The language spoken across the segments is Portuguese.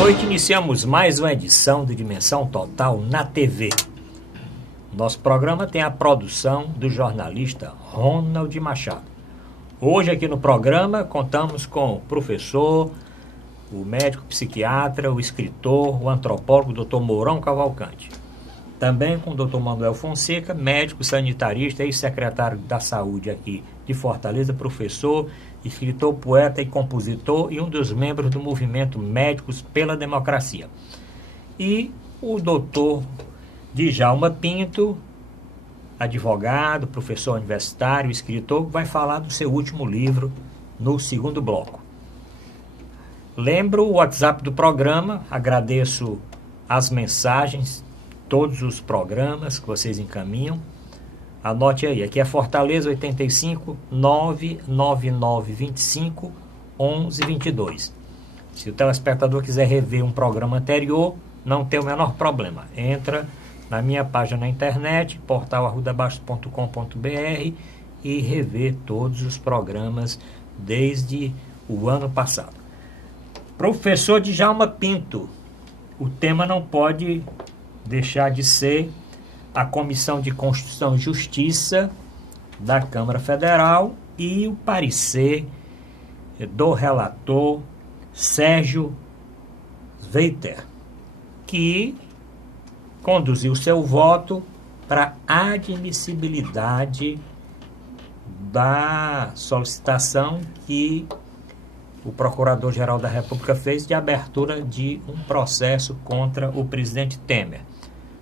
noite, iniciamos mais uma edição do Dimensão Total na TV. Nosso programa tem a produção do jornalista Ronald Machado. Hoje aqui no programa contamos com o professor, o médico psiquiatra, o escritor, o antropólogo Dr. Mourão Cavalcante. Também com o Dr. Manuel Fonseca, médico sanitarista e secretário da Saúde aqui de Fortaleza, professor, escritor, poeta e compositor e um dos membros do movimento Médicos pela Democracia. E o Dr. Djalma Pinto, advogado, professor universitário, escritor, vai falar do seu último livro no segundo bloco. Lembro o WhatsApp do programa, agradeço as mensagens, todos os programas que vocês encaminham. Anote aí, aqui é Fortaleza 85 99925 1122. Se o telespectador quiser rever um programa anterior, não tem o menor problema. Entra na minha página na internet, portalarrudabaixo.com.br e rever todos os programas desde o ano passado. Professor Djalma Pinto, o tema não pode deixar de ser a Comissão de Constituição e Justiça da Câmara Federal e o parecer do relator Sérgio Sveiter, que conduziu seu voto para admissibilidade da solicitação que o Procurador-Geral da República fez de abertura de um processo contra o presidente Temer.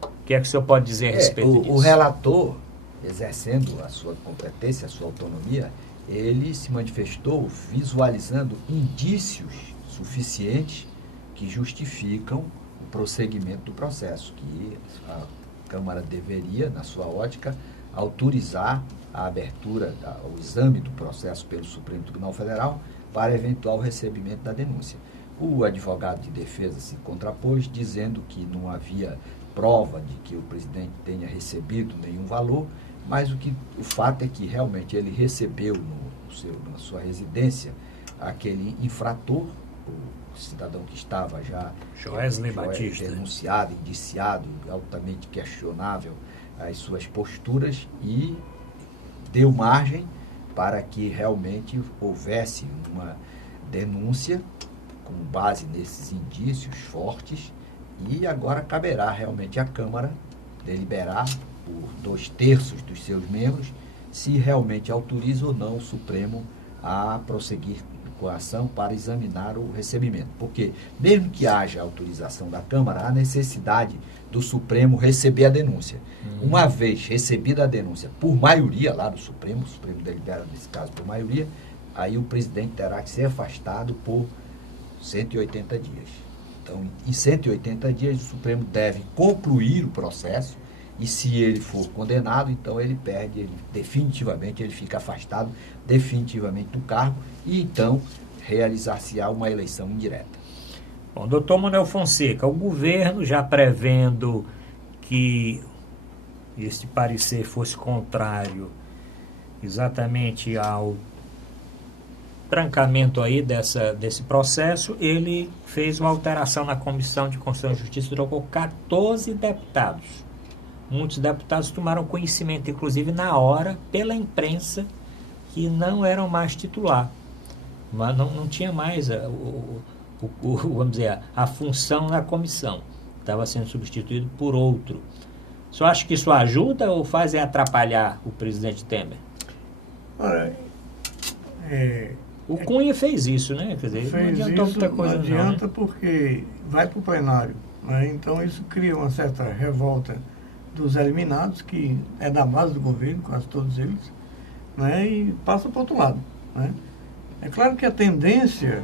O que é que o senhor pode dizer a respeito disso? O relator, exercendo a sua competência, a sua autonomia, ele se manifestou visualizando indícios suficientes que justificam o prosseguimento do processo, que a Câmara deveria, na sua ótica, autorizar a abertura, o exame do processo pelo Supremo Tribunal Federal para eventual recebimento da denúncia. O advogado de defesa se contrapôs, dizendo que não havia prova de que o presidente tenha recebido nenhum valor, mas o fato é que realmente ele recebeu na sua residência aquele infrator, o cidadão que estava já Joesley Batista, denunciado, indiciado, altamente questionável as suas posturas, e deu margem para que realmente houvesse uma denúncia com base nesses indícios fortes, e agora caberá realmente à Câmara deliberar por 2/3 dos seus membros se realmente autoriza ou não o Supremo a prosseguir com a ação para examinar o recebimento. Porque, mesmo que haja autorização da Câmara, há necessidade do Supremo receber a denúncia. Uma vez recebida a denúncia por maioria lá do Supremo, o Supremo delibera nesse caso por maioria, aí o presidente terá que ser afastado por 180 dias. Então, em 180 dias, o Supremo deve concluir o processo, e se ele for condenado, então ele perde, definitivamente, ele fica afastado definitivamente do cargo, e então realizar-se-á uma eleição indireta. Bom, doutor Manuel Fonseca, o governo já prevendo que este parecer fosse contrário exatamente ao trancamento aí desse processo, ele fez uma alteração na Comissão de Constituição e Justiça, trocou 14 deputados. Muitos deputados tomaram conhecimento, inclusive na hora, pela imprensa, que não eram mais titular. Mas não tinha mais vamos dizer, a função na comissão. Estava sendo substituído por outro. O senhor acha que isso ajuda ou faz atrapalhar o presidente Temer? Olha, o Cunha fez isso, né? Quer dizer, não adiantou muita coisa. Não adianta, né? Porque vai para o plenário, né? Então isso cria uma certa revolta dos eliminados, que é da base do governo, quase todos eles, né? E passa para o outro lado, né? É claro que a tendência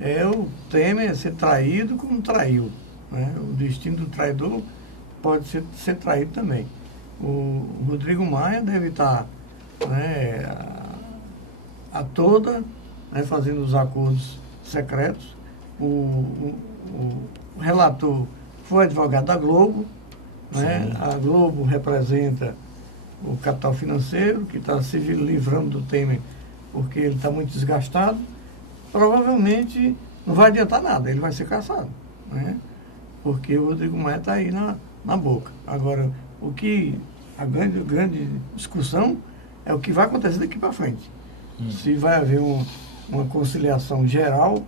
é o Temer ser traído como traiu, né? O destino do traidor pode ser traído também. O Rodrigo Maia deve estar, né, a toda, né, fazendo os acordos secretos. O relator foi advogado da Globo, né? A Globo representa o capital financeiro, que está se livrando do Temer porque ele está muito desgastado. Provavelmente não vai adiantar nada, ele vai ser cassado, né? Porque o Rodrigo Maia está aí na boca. Agora, a grande discussão é o que vai acontecer daqui para frente. Se vai haver uma conciliação geral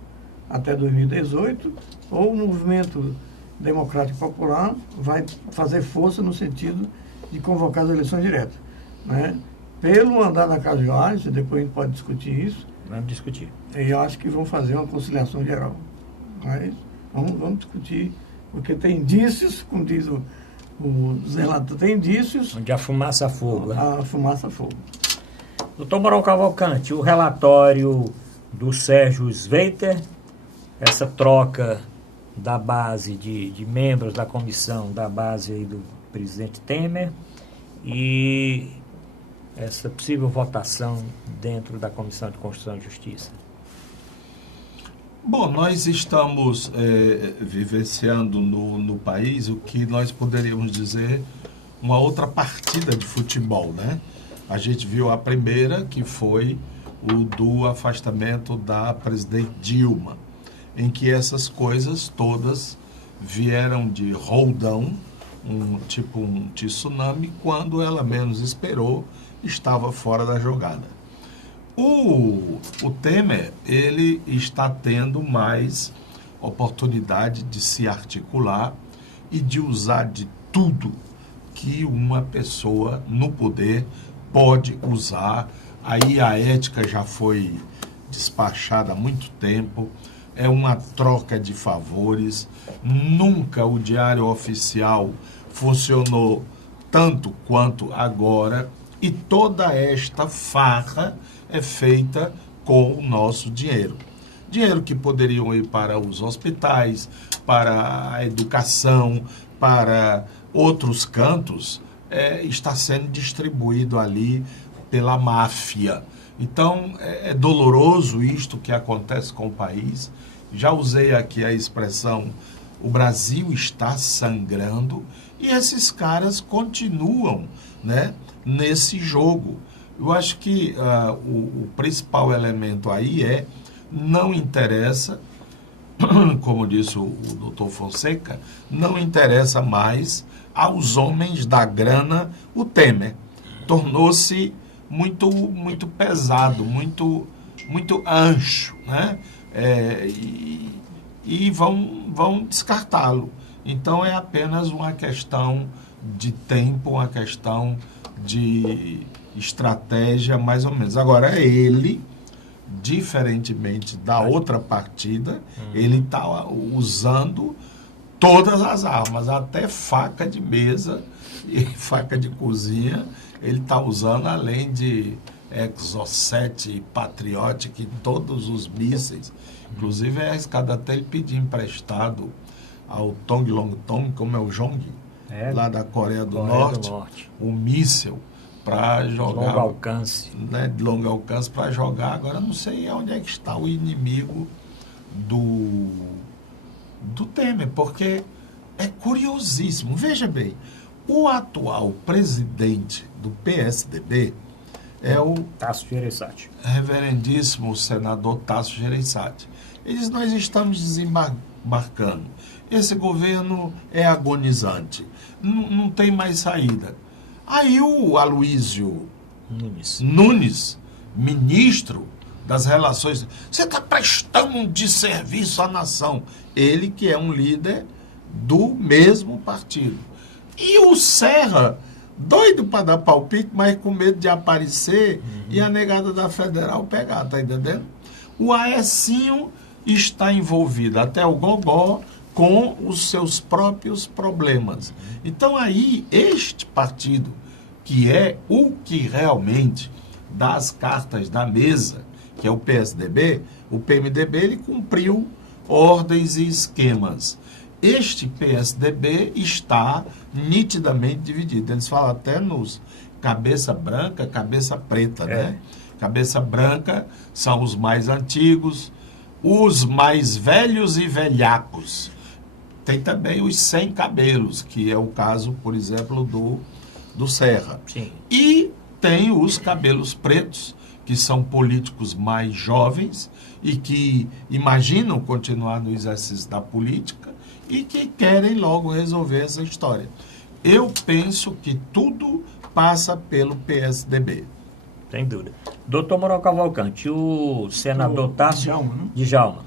até 2018, ou o movimento democrático popular vai fazer força no sentido de convocar as eleições diretas, né? Pelo andar na casa de Lages, depois a gente pode discutir isso. Vamos discutir. Eu acho que vão fazer uma conciliação geral. Mas vamos discutir, porque tem indícios, como diz o relator, tem indícios... Onde a fumaça a fogo. A fumaça a fogo. Doutor Mourão Cavalcante, o relatório do Sérgio Sveiter, essa troca da base de membros da comissão, da base aí do presidente Temer, e essa possível votação dentro da Comissão de Constituição e Justiça. Bom, nós estamos vivenciando no país o que nós poderíamos dizer uma outra partida de futebol, né? A gente viu a primeira, que foi o do afastamento da presidente Dilma, em que essas coisas todas vieram de roldão, um tsunami, quando ela menos esperou, estava fora da jogada. O Temer, ele está tendo mais oportunidade de se articular e de usar de tudo que uma pessoa no poder pode usar. Aí a ética já foi despachada há muito tempo, é uma troca de favores. Nunca o Diário Oficial funcionou tanto quanto agora, e toda esta farra é feita com o nosso dinheiro. Dinheiro que poderiam ir para os hospitais, para a educação, para outros cantos, está sendo distribuído ali pela máfia. Então, é doloroso isto que acontece com o país. Já usei aqui a expressão, o Brasil está sangrando, e esses caras continuam, né, nesse jogo. Eu acho que o principal elemento aí não interessa, como disse o doutor Fonseca, não interessa mais aos homens da grana o Temer. Tornou-se muito pesado, muito ancho, né? E vão descartá-lo. Então é apenas uma questão de tempo, uma questão de estratégia, mais ou menos. Agora, ele, diferentemente da outra partida, ele está usando todas as armas, até faca de mesa e faca de cozinha, ele está usando, além de Exocet, Patriot, e todos os mísseis. Inclusive, é arriscado até ele pedir emprestado ao Tong Long Tong, como é o Jong, lá da Coreia do Norte, um míssil para jogar... Longo alcance. Né, de longo alcance para jogar. Agora, não sei onde é que está o inimigo do Temer, porque é curiosíssimo. Veja bem, o atual presidente do PSDB é o Tasso Gereissati, reverendíssimo senador Tasso Gereissati. Ele diz: nós estamos desembarcando. Esse governo é agonizante. Não tem mais saída. Aí o Aloysio Nunes, ministro das Relações... Você está prestando um desserviço à nação. Ele que é um líder do mesmo partido. E o Serra, doido para dar palpite, mas com medo de aparecer e a negada da Federal pegar, tá entendendo? O Aécio está envolvido até o gogó com os seus próprios problemas. Então aí, este partido, que é o que realmente dá as cartas da mesa, que é o PSDB, o PMDB, ele cumpriu ordens e esquemas. Este PSDB está nitidamente dividido. Eles falam até nos cabeça branca, cabeça preta, né? Cabeça branca são os mais antigos, os mais velhos e velhacos. Tem também os sem cabelos, que é o caso, por exemplo, do Serra. Sim. E tem os cabelos pretos, que são políticos mais jovens e que imaginam continuar no exercício da política e que querem logo resolver essa história. Eu penso que tudo passa pelo PSDB. Sem dúvida. Doutor Manuel Cavalcante, o senador Tasso... Djalma.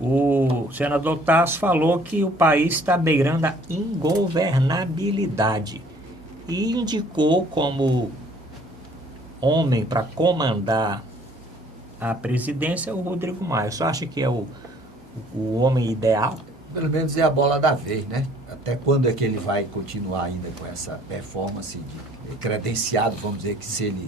O senador Tasso falou que o país está beirando a ingovernabilidade e indicou como homem para comandar a presidência o Rodrigo Maia. Você acha que é o homem ideal? Pelo menos é a bola da vez, né? Até quando é que ele vai continuar ainda com essa performance de credenciado, vamos dizer que se ele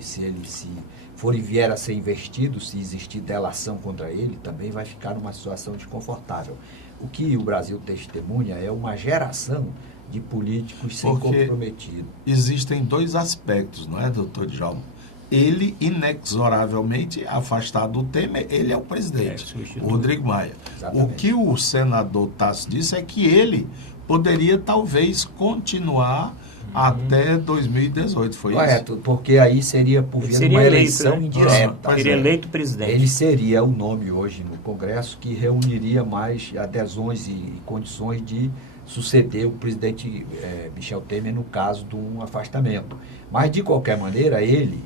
for e vier a ser investido, se existir delação contra ele, também vai ficar numa situação desconfortável. O que o Brasil testemunha é uma geração de políticos sem comprometido. Existem dois aspectos, não é, doutor Djalma? Ele, inexoravelmente, afastado do Temer, ele é o presidente, o Rodrigo Maia. Exatamente. O que o senador Tasso disse é que ele poderia, talvez, continuar até 2018, foi correto, isso? Porque aí seria por via de uma eleição indireta. Seria eleito presidente. Ele seria o nome hoje no Congresso que reuniria mais adesões e condições de suceder o presidente Michel Temer no caso de um afastamento. Mas, de qualquer maneira, ele,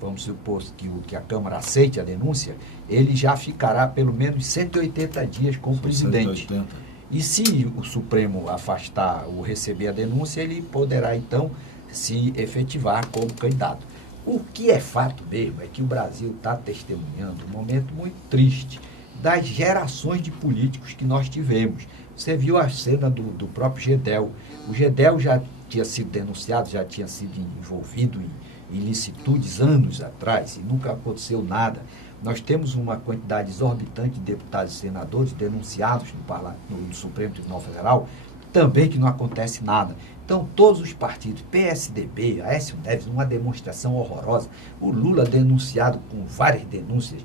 vamos supor que a Câmara aceite a denúncia, ele já ficará pelo menos 180 dias com o presidente. 180. E se o Supremo afastar ou receber a denúncia, ele poderá, então, se efetivar como candidato. O que é fato mesmo é que o Brasil está testemunhando um momento muito triste das gerações de políticos que nós tivemos. Você viu a cena do próprio Gedel. O Gedel já tinha sido denunciado, já tinha sido envolvido em ilicitudes anos atrás e nunca aconteceu nada. Nós temos uma quantidade exorbitante de deputados e senadores denunciados no Supremo Tribunal Federal, também que não acontece nada. Então, todos os partidos, PSDB, Aécio Neves, uma demonstração horrorosa, o Lula denunciado com várias denúncias,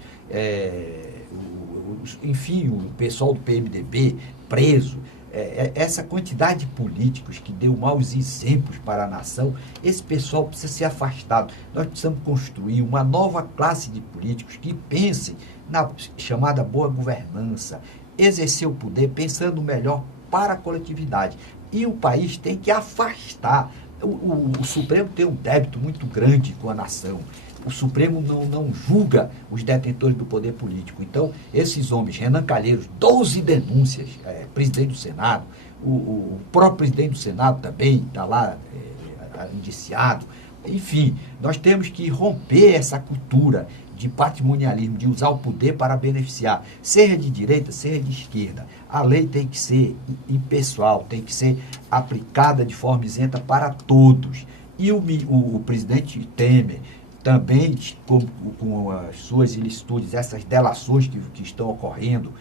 enfim, o pessoal do PMDB preso, essa quantidade de políticos que deu maus exemplos para a nação, esse pessoal precisa ser afastado. Nós precisamos construir uma nova classe de políticos que pensem na chamada boa governança, exercer o poder pensando melhor para a coletividade. E o país tem que afastar. O Supremo tem um débito muito grande com a nação. O Supremo não julga os detentores do poder político. Então, esses homens, Renan Calheiros, 12 denúncias, presidente do Senado, o próprio presidente do Senado também está lá indiciado. Enfim, nós temos que romper essa cultura de patrimonialismo, de usar o poder para beneficiar, seja de direita, seja de esquerda. A lei tem que ser impessoal, tem que ser aplicada de forma isenta para todos. E o presidente Temer também, com as suas ilicitudes, essas delações que estão ocorrendo,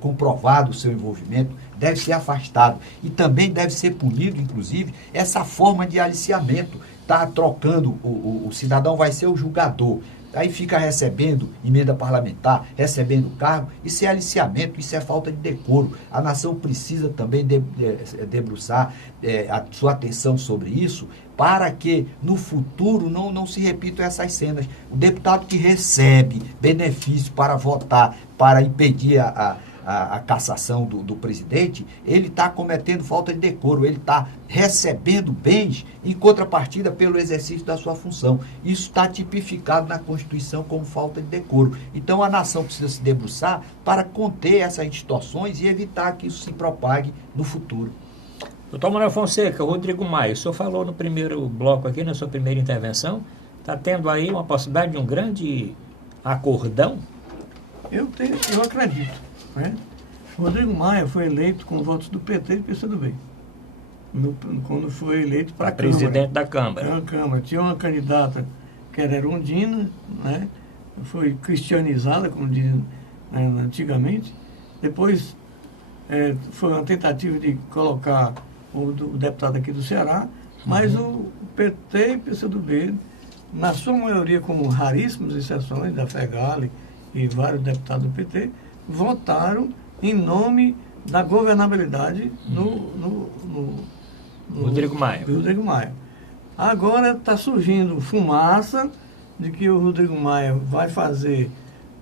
comprovado o seu envolvimento, deve ser afastado. E também deve ser punido, inclusive, essa forma de aliciamento. Está trocando, o cidadão vai ser o julgador. Aí fica recebendo emenda parlamentar, recebendo cargo. Isso é aliciamento, isso é falta de decoro. A nação precisa também debruçar a sua atenção sobre isso, para que no futuro não se repitam essas cenas. O deputado que recebe benefício para votar, para impedir a cassação do presidente, ele está cometendo falta de decoro, ele está recebendo bens em contrapartida pelo exercício da sua função. Isso está tipificado na Constituição como falta de decoro. Então a nação precisa se debruçar para conter essas distorções e evitar que isso se propague no futuro. Doutor Manuel Fonseca, Rodrigo Maia, o senhor falou no primeiro bloco aqui, na sua primeira intervenção, está tendo aí uma possibilidade de um grande acordão? Eu acredito. Né? Rodrigo Maia foi eleito com votos do PT e do PCdoB. Quando foi eleito para a presidente da Câmara. Tinha uma candidata que era Erundina, né? Foi cristianizada, como dizem antigamente. Depois foi uma tentativa de colocar o deputado aqui do Ceará, mas o PT e o PCdoB, na sua maioria, com raríssimas exceções, da FEGALI e vários deputados do PT, votaram em nome da governabilidade no Rodrigo Maia. Agora está surgindo fumaça de que o Rodrigo Maia vai fazer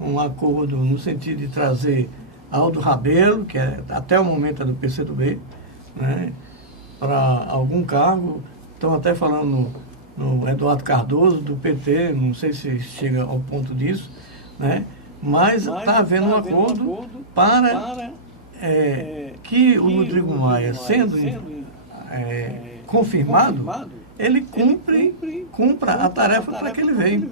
um acordo no sentido de trazer Aldo Rabelo, que até o momento é do PCdoB, né, para algum cargo. Estão até falando no Eduardo Cardoso, do PT, não sei se chega ao ponto disso, né, mas está havendo um acordo para que o Rodrigo Maia, sendo confirmado, ele cumpra a tarefa para que ele veio.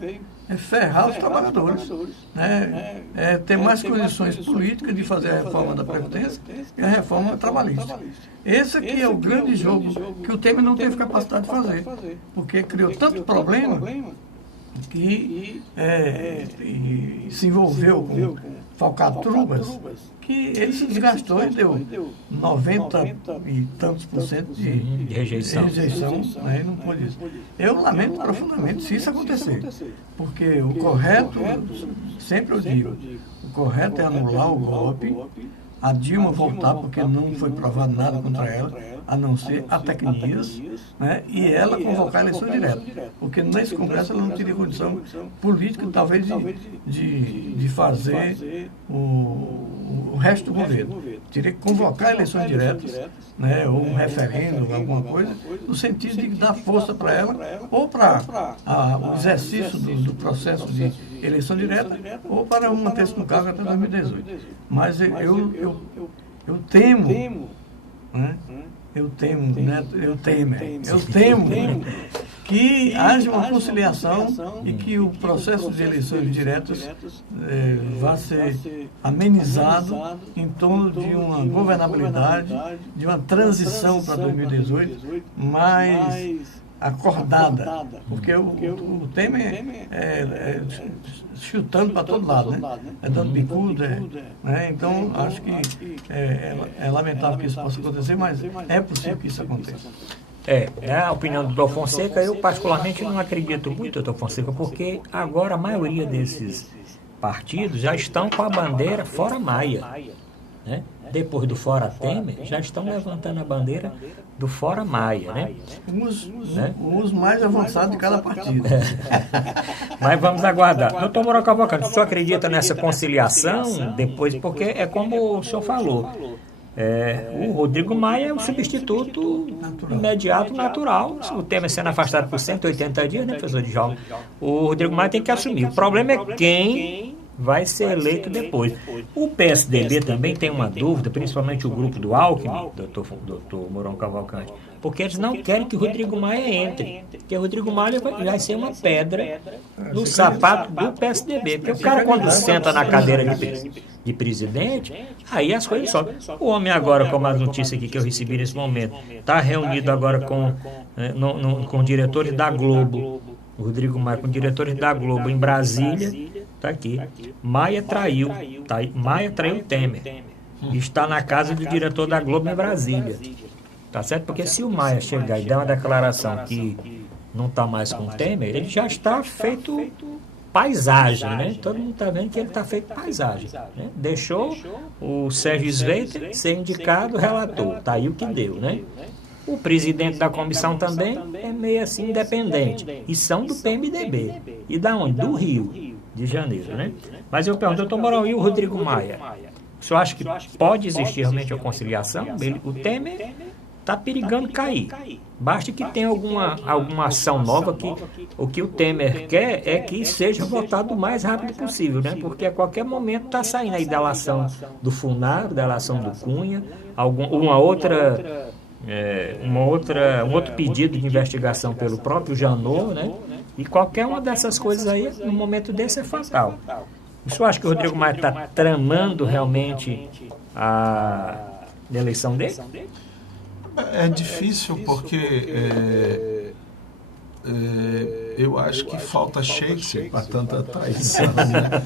É ferrar os trabalhadores, né? Ter mais condições políticas de fazer a reforma da Previdência e a reforma trabalhista. Esse aqui é o grande jogo que o Temer não teve capacidade de fazer, porque criou tanto problema que se envolveu com falcatruas, que ele se desgastou e deu 90 e tantos % de rejeição, né? Não pôde isso. Eu lamento profundamente se isso acontecer, porque o correto, sempre eu digo, o correto é anular o golpe, a Dilma voltar, porque não foi provado nada contra ela, a não ser a tecnias, né? E ela convocar a eleição direta, porque nesse Congresso ela não teria condição política, talvez, de fazer o resto do governo. Teria que convocar eleições diretas, né? Ou um referendo, alguma coisa, no sentido de dar força para ela, ou para o exercício do processo de eleição direta, ou para manter-se no cargo até 2018. Mas eu temo, né? Eu temo que haja uma conciliação e que o processo de eleições diretas vá ser amenizado em torno de uma governabilidade, de uma transição para 2018 mais acordada, porque o Temer chutando para todo lado, né? Dando bicudo, né? Então, acho que é lamentável que isso possa acontecer, mas é possível que isso aconteça. A opinião do Dr. Fonseca, eu particularmente não acredito muito, Dr. Fonseca, porque agora a maioria desses partidos já estão com a bandeira fora Maia, né? Depois do fora Temer, já estão levantando a bandeira do fora Maia, né? Os mais avançados de cada partido. Mas vamos aguardar. Doutor Mourão Cavalcante, o senhor acredita nessa conciliação depois? Porque é como o senhor falou, o Rodrigo Maia é o substituto imediato, natural. O Temer sendo afastado por 180 dias, né, professor Djalma? O Rodrigo Maia tem que assumir. O problema é quem vai ser eleito depois. O PSDB também tem uma dúvida, principalmente o grupo do Alckmin, doutor Mourão Cavalcante, porque eles não querem que o Rodrigo Maia entre, porque o Rodrigo Maia vai ser uma pedra no sapato do PSDB, porque o cara quando senta na cadeira de presidente, aí as coisas sobem. O homem agora, como a notícia aqui que eu recebi nesse momento, está reunido agora com diretores da Globo, o Rodrigo Maia com diretores da Globo em Brasília. Está aqui. Maia traiu o Temer. Está na casa do diretor da Globo em Brasília. Tá certo? Porque se o Maia chegar e der uma declaração que não está mais com o Temer, ele já está feito paisagem, né? Todo mundo está vendo que ele está feito paisagem, né? Deixou o Sérgio Sveiter ser indicado relator. Está aí o que deu, né? O presidente da comissão também é meio assim independente. E são do PMDB. E da onde? Do Rio de Janeiro, né? Mas eu pergunto, doutor Mourão, e o Rodrigo Maia? O senhor acha que pode existir realmente a conciliação? O Temer está perigando cair. Basta que tenha alguma ação nova, que o que o Temer quer é que seja votado o mais rápido possível, né? Porque a qualquer momento está saindo aí delação do Funaro, delação do Cunha, um outro pedido de investigação pelo próprio Janot, né? E qualquer uma dessas coisas aí, no momento desse, é fatal. O senhor acha que o Rodrigo Maia está tramando realmente a eleição dele? É difícil porque eu acho que falta Shakespeare para tanta traição. Né?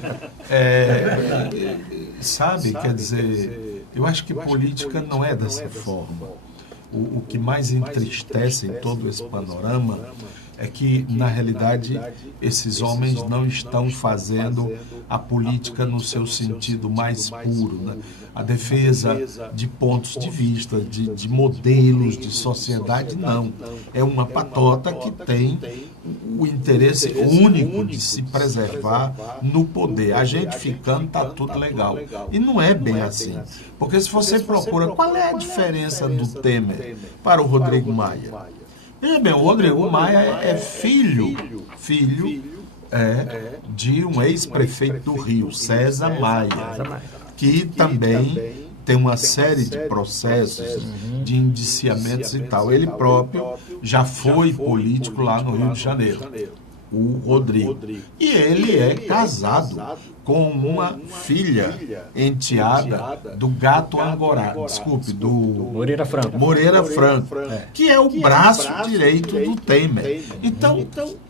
Sabe, quer dizer, eu acho que política não é dessa forma. O que mais entristece em todo esse panorama é que, na realidade, esses homens não estão fazendo a política no seu sentido mais puro, né? A defesa de pontos de vista, de modelos de sociedade, não. É uma patota que tem o interesse único de se preservar no poder. A gente ficando, está tudo legal. E não é bem assim. Porque se você procura qual é a diferença do Temer para o Rodrigo Maia. Veja bem, o Rodrigo Maia é filho de um ex-prefeito do Rio, César Maia, que também tem uma série de processos, de indiciamentos e tal. Ele próprio já foi político lá no Rio de Janeiro, o Rodrigo. E ele é casado com uma filha enteada do Gato Angorá, do Moreira Franco. Moreira Franco, que é o braço direito do Temer. Então,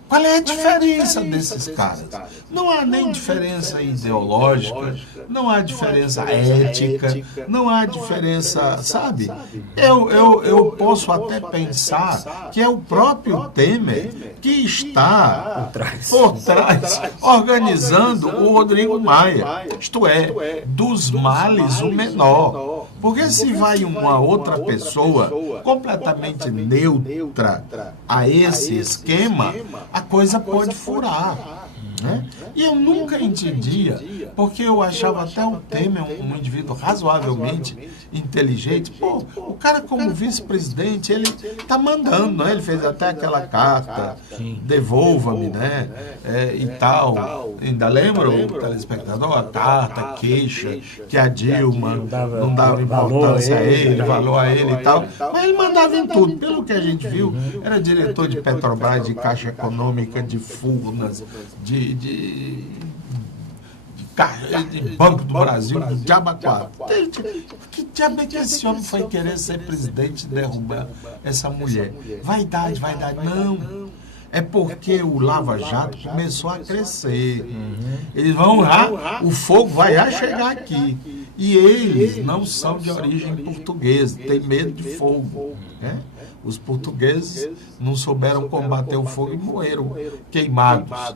qual é a diferença desses caras? Não há nem diferença ideológica, não há diferença ética, não há diferença, sabe? Eu posso até pensar que é o próprio Temer que está por trás organizando o Rodrigo Maia. Isto é, dos males o menor. Porque se vai uma outra pessoa completamente neutra a esse esquema, a coisa pode furar. Né? E eu nunca entendia, porque eu achava até o Temer um indivíduo razoavelmente inteligente. Pô, o cara como vice-presidente, ele está mandando, né? Ele fez até aquela carta, devolva-me, né? E tal. Ainda lembra o telespectador? A carta, a queixa, que a Dilma não dava importância a ele, valor a ele e tal. Mas ele mandava em tudo. Pelo que a gente viu, era diretor de Petrobras, de Caixa Econômica, de Furnas, de Banco do Brasil, do Diabo 4. Que diabo é que esse homem foi querer ser presidente e derrubar essa mulher? Vaidade. Não. É porque o Lava Jato começou a crescer. Eles vão lá, o fogo vai chegar aqui. E eles não são de origem portuguesa, têm medo de fogo. Né? Os portugueses não souberam combater o fogo e morreram queimados.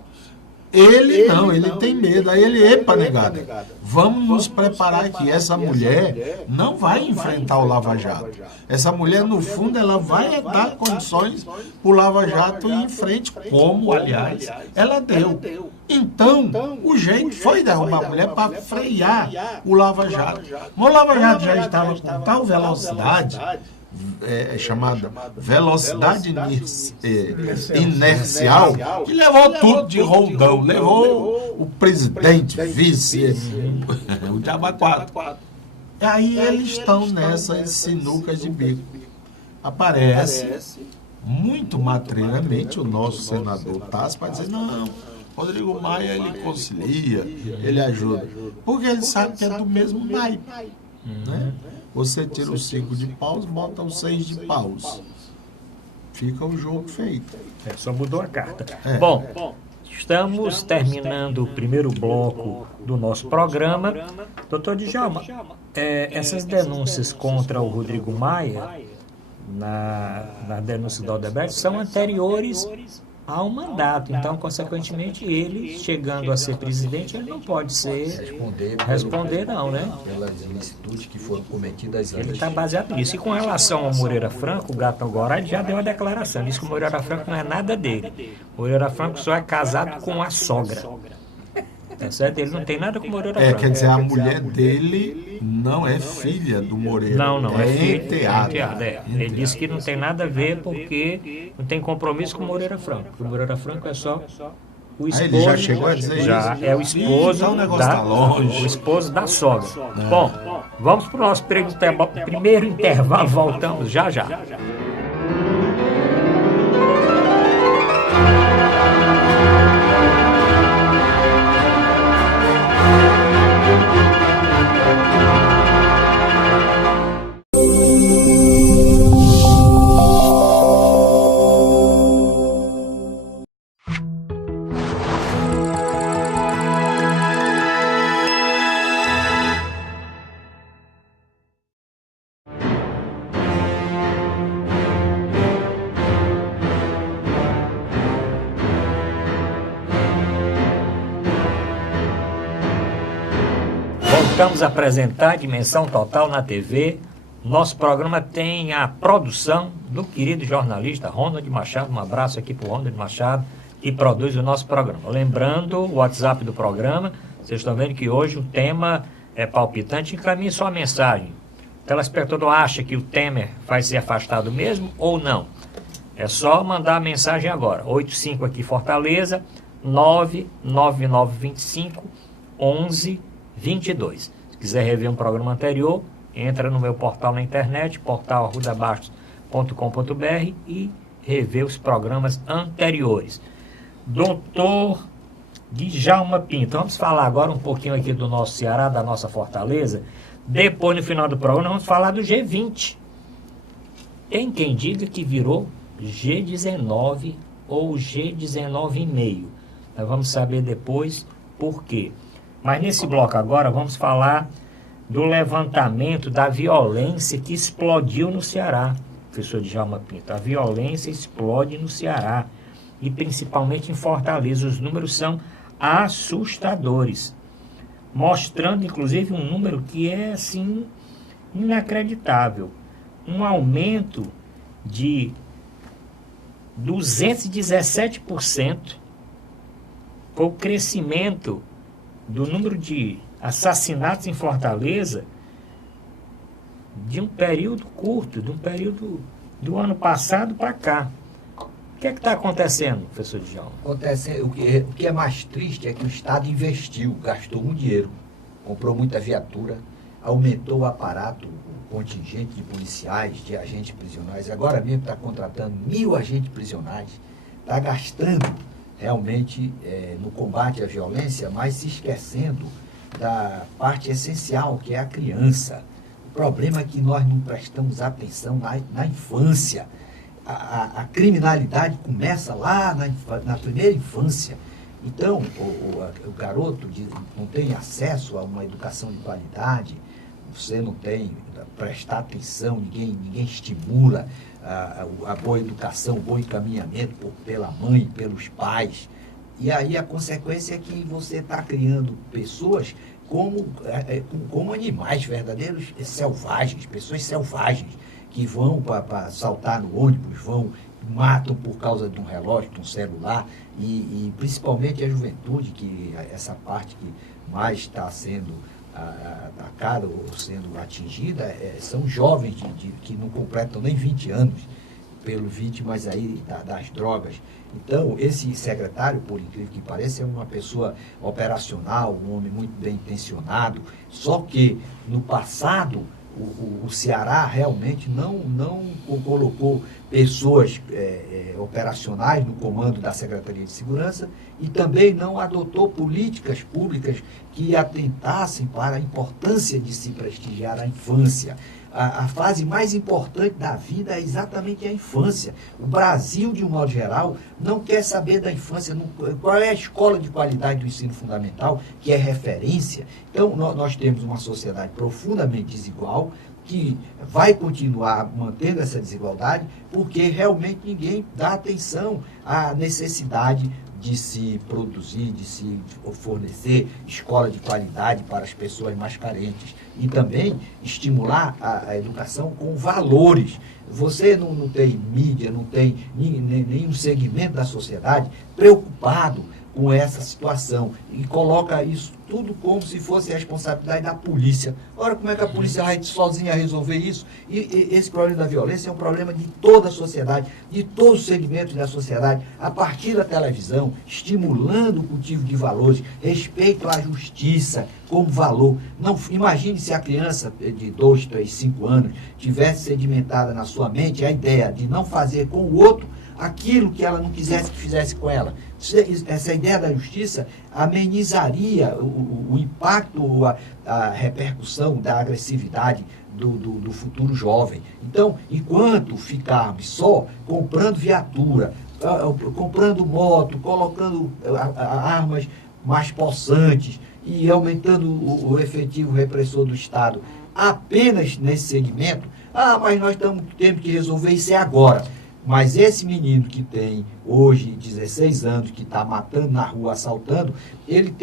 Ele não, ele tem medo. Aí ele, epa, negada, vamos nos preparar aqui. Essa mulher não vai enfrentar o Lava Jato. Essa mulher, no fundo, ela vai dar condições para o Lava Jato ir em frente, como, aliás, ela deu. Então, o jeito foi derrubar a mulher para frear o Lava Jato. O Lava Jato já estava com tal velocidade, chamada velocidade inercial, que levou tudo de roldão, levou o presidente, vice, o Diabo 4. Aí eles estão nessas sinucas de bico. Aparece muito matreiramente o nosso senador Tasso para dizer, não, Rodrigo Maia ele concilia, ele ajuda, porque ele sabe que é do mesmo naipe, né? Você tira os 5 de paus, bota os 6 de paus. Fica o jogo feito. Só mudou a carta. Bom, estamos terminando o primeiro bloco do nosso programa. Doutor Djalma, essas denúncias contra o Rodrigo Maia, na denúncia do Odebrecht, são anteriores ao mandato. Então, consequentemente, ele, chegando a ser presidente, ele não pode responder não, né? Pelas ilicitudes que foram cometidas antes. Ele está baseado nisso. E com relação ao Moreira Franco, o Gato Angorá, ele já deu uma declaração. Disse que o Moreira Franco não é nada dele. O Moreira Franco só é casado com a sogra. Tá certo? Ele não tem nada com o Moreira Franco. Quer dizer, a mulher dele não é filha do Moreira. Não, é enteada. Ele disse que não tem nada a ver porque não tem compromisso com o Moreira Franco. O Moreira Franco é só o esposo. Ele já chegou a dizer já isso? É o esposo o esposo da sogra. Bom, vamos para o nosso primeiro intervalo. Voltamos já. Voltamos a apresentar Dimensão Total na TV. Nosso programa tem a produção do querido jornalista Ronald Machado. Um abraço aqui para o Ronald Machado, que produz o nosso programa. Lembrando o WhatsApp do programa, vocês estão vendo que hoje o tema é palpitante. Encaminhe sua mensagem. O telespectador acha que o Temer vai ser afastado mesmo ou não? É só mandar a mensagem agora. 85 aqui Fortaleza, 99925 1122. Se quiser rever um programa anterior, entra no meu portal na internet, portal@arrudabastos.com.br, e rever os programas anteriores. Doutor Djalma Pinto, vamos falar agora um pouquinho aqui do nosso Ceará, da nossa Fortaleza. Depois, no final do programa, vamos falar do G20. Tem quem diga que virou G19 ou G19,5. Nós vamos saber depois por quê. Mas nesse bloco agora vamos falar do levantamento da violência que explodiu no Ceará, professor Djalma Pinto. A violência explode no Ceará e principalmente em Fortaleza. Os números são assustadores, mostrando inclusive um número que é assim inacreditável. Um aumento de 217% foi o crescimento do número de assassinatos em Fortaleza de um período curto, de um período do ano passado para cá. O que é que está acontecendo, professor Djalma? O que é mais triste é que o Estado investiu, gastou muito dinheiro, comprou muita viatura, aumentou o aparato, o contingente de policiais, de agentes prisionais. Agora mesmo está contratando 1.000 agentes prisionais, está gastando realmente no combate à violência, mas se esquecendo da parte essencial, que é a criança. O problema é que nós não prestamos atenção na infância. A criminalidade começa lá na primeira infância. Então, o garoto não tem acesso a uma educação de qualidade, você não tem prestar atenção, ninguém estimula a boa educação, o bom encaminhamento pela mãe, pelos pais. E aí a consequência é que você está criando pessoas como animais verdadeiros selvagens, pessoas selvagens, que vão para saltar no ônibus, matam por causa de um relógio, de um celular, e principalmente a juventude, que essa parte que mais está sendo atacada ou sendo atingida, são jovens que não completam nem 20 anos, pelos vítimas aí das drogas. Então, esse secretário, por incrível que pareça, é uma pessoa operacional, um homem muito bem intencionado, só que no passado o Ceará realmente não colocou pessoas operacionais no comando da Secretaria de Segurança e também não adotou políticas públicas que atentassem para a importância de se prestigiar a infância. A fase mais importante da vida é exatamente a infância. O Brasil, de um modo geral, não quer saber da infância. Qual é a escola de qualidade do ensino fundamental, que é referência? Então, nós temos uma sociedade profundamente desigual, que vai continuar mantendo essa desigualdade, porque realmente ninguém dá atenção à necessidade de se produzir, de se fornecer escola de qualidade para as pessoas mais carentes. E também estimular a educação com valores. Você não tem mídia, não tem nenhum segmento da sociedade preocupado com essa situação e coloca isso tudo como se fosse responsabilidade da polícia. Ora, como é que a polícia vai sozinha resolver isso? E esse problema da violência é um problema de toda a sociedade, de todos os segmentos da sociedade, a partir da televisão, estimulando o cultivo de valores, respeito à justiça como valor. Não, imagine se a criança de 2, 3, 5 anos tivesse sedimentada na sua mente a ideia de não fazer com o outro aquilo que ela não quisesse que fizesse com ela. Essa ideia da justiça amenizaria o impacto, a repercussão da agressividade do futuro jovem. Então, enquanto ficarmos só comprando viatura, comprando moto, colocando armas mais possantes e aumentando o efetivo repressor do Estado apenas nesse segmento, mas nós temos que resolver isso agora. Mas esse menino que tem hoje 16 anos, que está matando na rua, assaltando, ele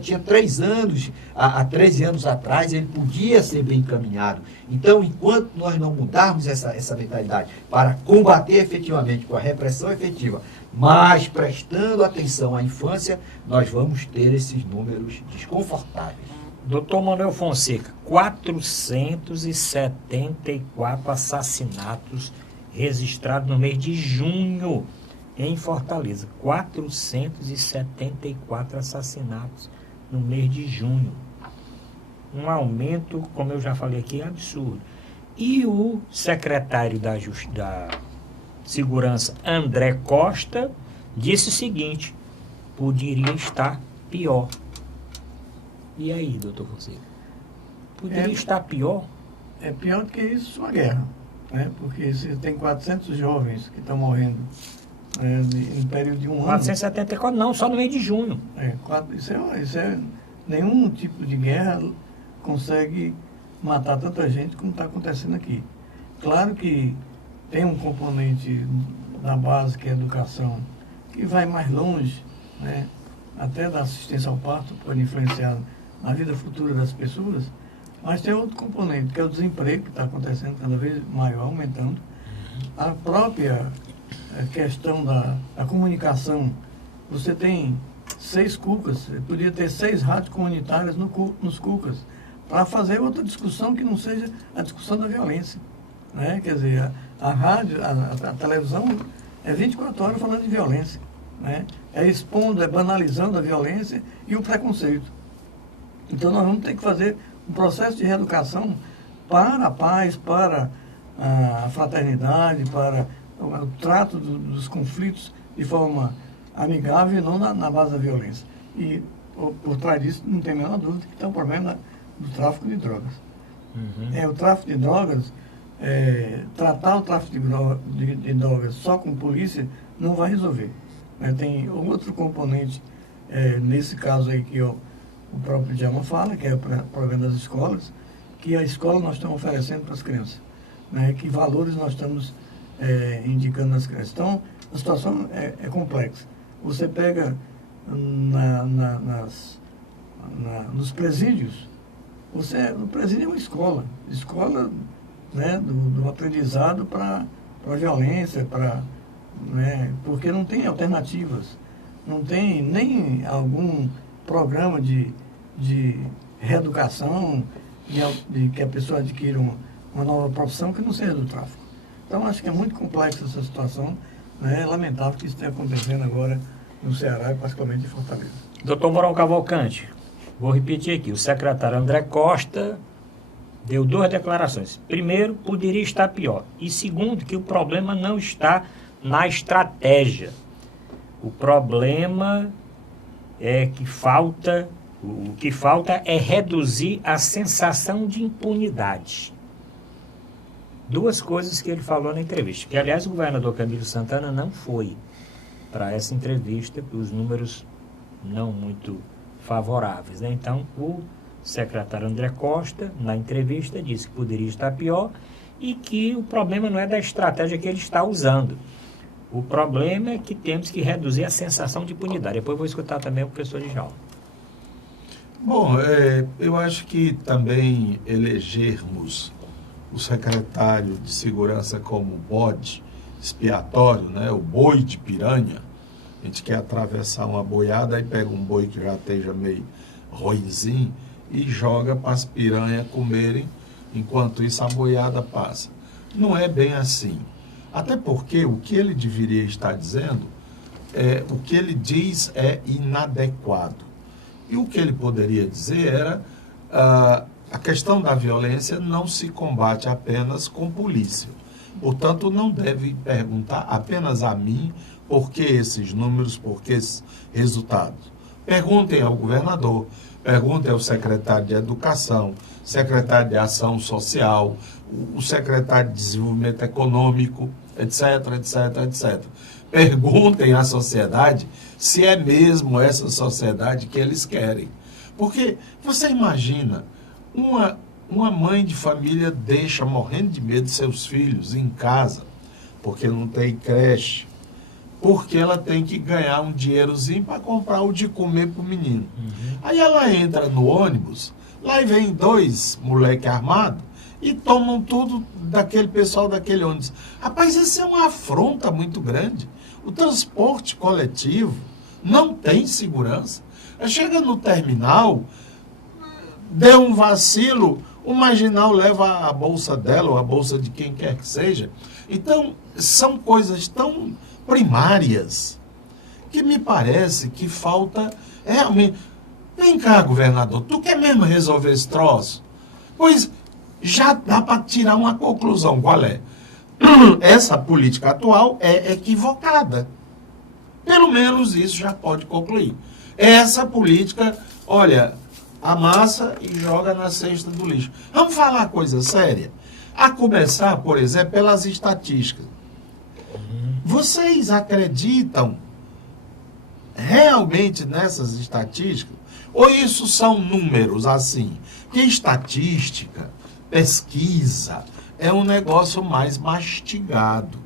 tinha 3 anos, há 13 anos atrás, ele podia ser bem encaminhado. Então, enquanto nós não mudarmos essa mentalidade para combater efetivamente com a repressão efetiva, mas prestando atenção à infância, nós vamos ter esses números desconfortáveis. Doutor Manuel Fonseca, 474 assassinatos registrados no mês de junho em Fortaleza. 474 assassinatos no mês de junho. Um aumento, como eu já falei aqui, absurdo. E o secretário da Segurança, André Costa, disse o seguinte: poderia estar pior. E aí, doutor Fonseca? Poderia estar pior? É pior do que isso, uma guerra. Né? Porque você tem 400 jovens que estão morrendo em período de um 474 não, só no mês de junho. Isso é nenhum tipo de guerra consegue matar tanta gente como está acontecendo aqui. Claro que tem um componente da base, que é a educação, que vai mais longe, né? Até da assistência ao parto, pode influenciar na vida futura das pessoas, mas tem outro componente, que é o desemprego, que está acontecendo cada vez maior, aumentando. A própria questão da comunicação. Você tem 6 cucas, você podia ter 6 rádios comunitárias nos cucas, para fazer outra discussão que não seja a discussão da violência. Né? Quer dizer, a rádio, a televisão é 24 horas falando de violência. Né? É expondo, é banalizando a violência e o preconceito. Então nós vamos ter que fazer um processo de reeducação para a paz, para a fraternidade, para o trato dos conflitos de forma amigável e não na base da violência. E por trás disso não tem a menor dúvida que tem um problema do tráfico de drogas. O tráfico de drogas, tratar o tráfico de drogas só com polícia não vai resolver. Tem outro componente, nesse caso aí que o próprio Djalma fala, que é o problema das escolas, que a escola nós estamos oferecendo para as crianças, né? Que valores nós estamos indicando nas crianças. Então, a situação é complexa. Você pega nos presídios, no presídio é uma escola, né, do aprendizado para a violência, né, porque não tem alternativas, não tem nem algum programa de reeducação, de que a pessoa adquira uma nova profissão que não seja do tráfico. Então, acho que é muito complexa essa situação, né? É lamentável que isso esteja acontecendo agora no Ceará e particularmente em Fortaleza. Doutor Mourão Cavalcante, vou repetir aqui, o secretário André Costa deu 2 declarações. Primeiro, poderia estar pior. E segundo, que o problema não está na estratégia. O problema é que o que falta é reduzir a sensação de impunidade. 2 coisas que ele falou na entrevista. Que, aliás, o governador Camilo Santana não foi para essa entrevista, por os números não muito favoráveis. Né? Então, o secretário André Costa, na entrevista, disse que poderia estar pior e que o problema não é da estratégia que ele está usando. O problema é que temos que reduzir a sensação de impunidade. Depois vou escutar também o professor Djalma. Bom, eu acho que também elegermos o secretário de Segurança como bode expiatório, né, o boi de piranha. A gente quer atravessar uma boiada e pega um boi que já esteja meio ruinzinho e joga para as piranhas comerem, enquanto isso a boiada passa. Não é bem assim. Até porque o que ele deveria estar dizendo, o que ele diz é inadequado. E o que ele poderia dizer era a questão da violência não se combate apenas com polícia. Portanto, não deve perguntar apenas a mim por que esses números, por que esses resultados. Perguntem ao governador, perguntem ao secretário de Educação, secretário de Ação Social, o secretário de Desenvolvimento Econômico, etc, etc, etc. Perguntem à sociedade se é mesmo essa sociedade que eles querem. Porque você imagina, uma mãe de família deixa morrendo de medo seus filhos em casa, porque não tem creche, porque ela tem que ganhar um dinheirozinho para comprar o de comer para o menino. Aí ela entra no ônibus, lá vem 2 moleques armados e tomam tudo daquele pessoal daquele ônibus. Rapaz, isso é uma afronta muito grande. O transporte coletivo não tem segurança. Chega no terminal, deu um vacilo, o marginal leva a bolsa dela ou a bolsa de quem quer que seja. Então, são coisas tão primárias que me parece que falta realmente... Vem cá, governador, tu quer mesmo resolver esse troço? Pois já dá para tirar uma conclusão. Qual é? Essa política atual é equivocada. Pelo menos isso já pode concluir. Essa política, olha, amassa e joga na cesta do lixo. Vamos falar coisa séria? A começar, por exemplo, pelas estatísticas. Vocês acreditam realmente nessas estatísticas? Ou isso são números assim? Que estatística, pesquisa, é um negócio mais mastigado.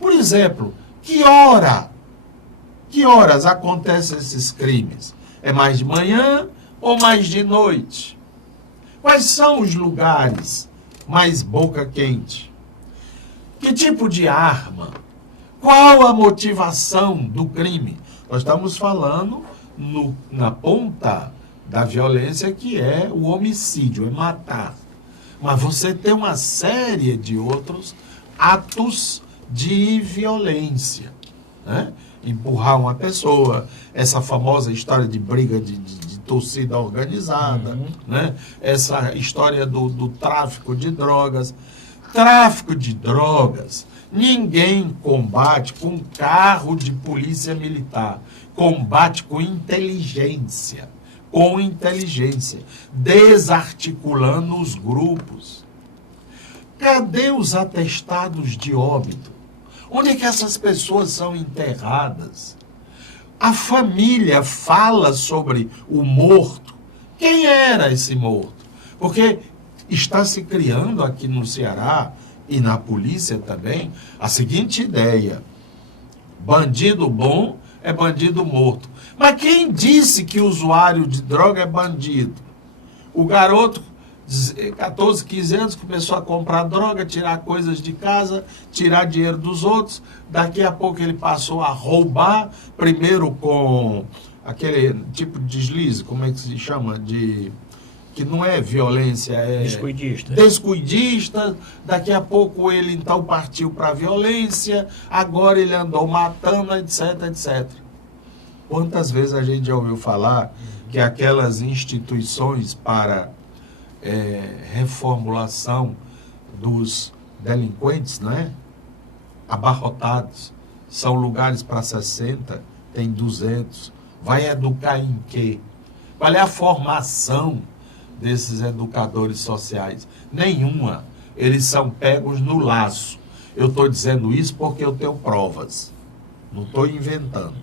Por exemplo, que horas acontecem esses crimes? É mais de manhã ou mais de noite? Quais são os lugares mais boca quente? Que tipo de arma? Qual a motivação do crime? Nós estamos falando na ponta da violência, que é o homicídio, é matar. Mas você tem uma série de outros atos de violência, né? Empurrar uma pessoa, essa famosa história de briga de torcida organizada, né? Essa história do tráfico de drogas. Tráfico de drogas, ninguém combate com carro de polícia militar, combate com inteligência, desarticulando os grupos. Cadê os atestados de óbito? Onde é que essas pessoas são enterradas? A família fala sobre o morto. Quem era esse morto? Porque está se criando aqui no Ceará e na polícia também a seguinte ideia: bandido bom é bandido morto. Mas quem disse que o usuário de droga é bandido? O garoto, 14, 15 anos, começou a comprar droga, tirar coisas de casa, tirar dinheiro dos outros. Daqui a pouco ele passou a roubar, primeiro com aquele tipo de deslize, como é que se chama? Que não é violência, é... Descuidista. Daqui a pouco ele então partiu para a violência, agora ele andou matando, etc, etc. Quantas vezes a gente já ouviu falar que aquelas instituições para reformulação dos delinquentes, né, abarrotados, são lugares para 60, tem 200. Vai educar em quê? Qual é a formação desses educadores sociais? Nenhuma. Eles são pegos no laço. Eu estou dizendo isso porque eu tenho provas. Não estou inventando.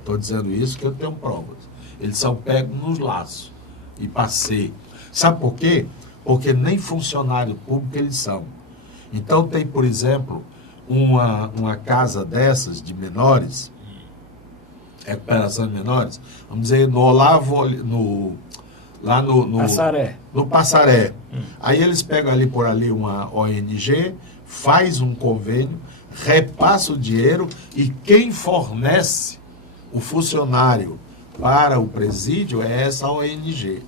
Estou dizendo isso porque eu tenho provas. Eles são pegos nos laços e passei. Sabe por quê? Porque nem funcionário público eles são. Então tem, por exemplo, uma casa dessas de menores, recuperação de menores, vamos dizer, no Olavo, lá no Passaré. No Passaré. Aí eles pegam ali por ali uma ONG, faz um convênio, repassa o dinheiro e quem fornece o funcionário para o presídio é essa ONG.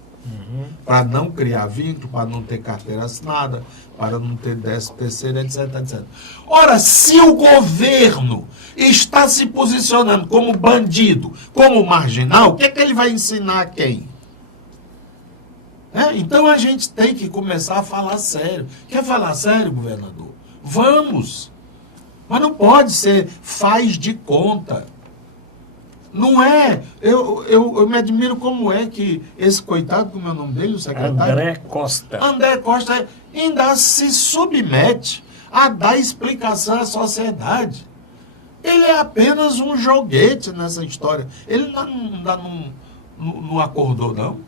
Para não criar vínculo, para não ter carteira assinada, para não ter 10º, etc, etc. Ora, se o governo está se posicionando como bandido, como marginal, o que é que ele vai ensinar a quem? Então a gente tem que começar a falar sério. Quer falar sério, governador? Vamos! Mas não pode ser faz de conta. Não é. Eu me admiro como é que esse coitado, como é o nome dele, o secretário? André Costa. André Costa ainda se submete a dar explicação à sociedade. Ele é apenas um joguete nessa história. Ele não acordou, não.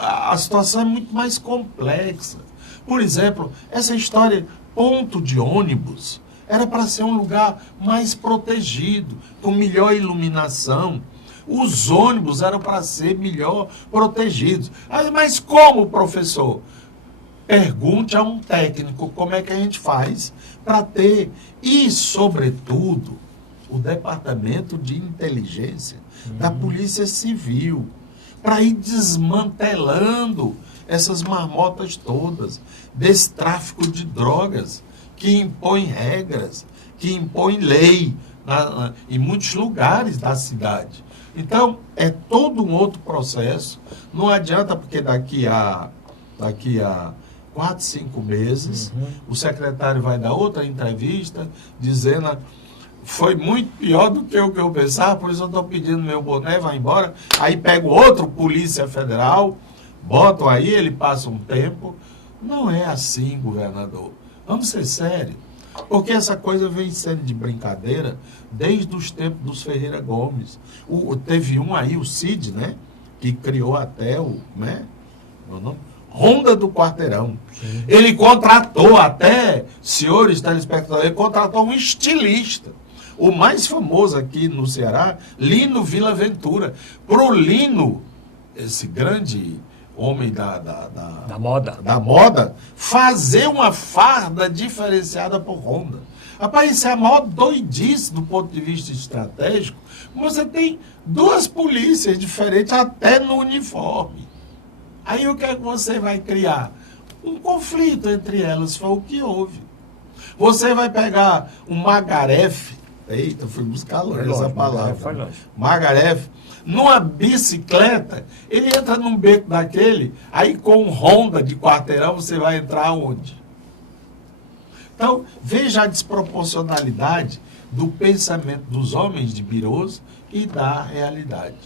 A situação é muito mais complexa. Por exemplo, essa história ponto de ônibus Era para ser um lugar mais protegido, com melhor iluminação. Os ônibus eram para ser melhor protegidos. Mas como, professor? Pergunte a um técnico como é que a gente faz para ter. E, sobretudo, o Departamento de Inteligência da Polícia Civil, para ir desmantelando essas marmotas todas, desse tráfico de drogas, que impõe regras, que impõe lei em muitos lugares da cidade. Então, é todo um outro processo. Não adianta, porque daqui a 4, 5 meses, o secretário vai dar outra entrevista, dizendo: foi muito pior do que o que eu pensava, por isso eu estou pedindo meu boné, vai embora. Aí pego outro Polícia Federal, boto aí, ele passa um tempo. Não é assim, governador. Vamos ser sérios. Porque essa coisa vem sendo de brincadeira desde os tempos dos Ferreira Gomes. Teve um aí, o Cid, né? Que criou até o nome? Ronda do Quarteirão. Sim. Ele contratou até, senhores telespectadores, ele contratou um estilista. O mais famoso aqui no Ceará, Lino Villaventura. Pro Lino, esse grande homem da moda, fazer uma farda diferenciada por Honda. Rapaz, isso é a maior doidice do ponto de vista estratégico. Você tem 2 polícias diferentes até no uniforme. Aí o que é que você vai criar? Um conflito entre elas, foi o que houve. Você vai pegar um Magarefe, eita, fui buscar longe essa palavra. Magarefe, numa bicicleta, ele entra num beco daquele, aí com um Honda de quarteirão você vai entrar onde? Então, veja a desproporcionalidade do pensamento dos homens de Birôs e da realidade.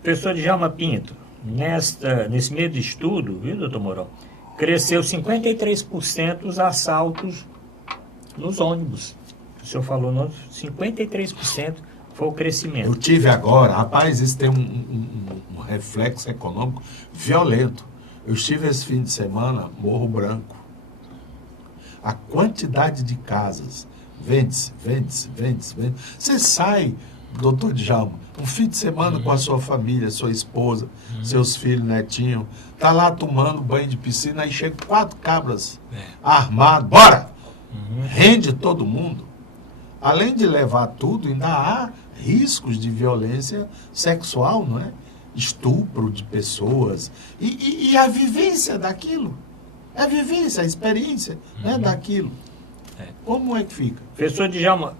Professor Djalma Pinto, nesse meio de estudo, viu, doutor Mourão, cresceu 53% os assaltos nos ônibus. O senhor falou, 53% foi o crescimento. Eu tive agora, rapaz, isso tem um reflexo econômico violento. Eu estive esse fim de semana, Morro Branco. A quantidade de casas, vende-se. Você sai, doutor Djalma, um fim de semana com a sua família, sua esposa, seus filhos, netinho, tá lá tomando banho de piscina, aí chega 4 cabras armados, bora! Rende todo mundo. Além de levar tudo, ainda há riscos de violência sexual, não é? Estupro de pessoas. E a vivência daquilo. A vivência, a experiência daquilo. Como é que fica? Professor Djalma,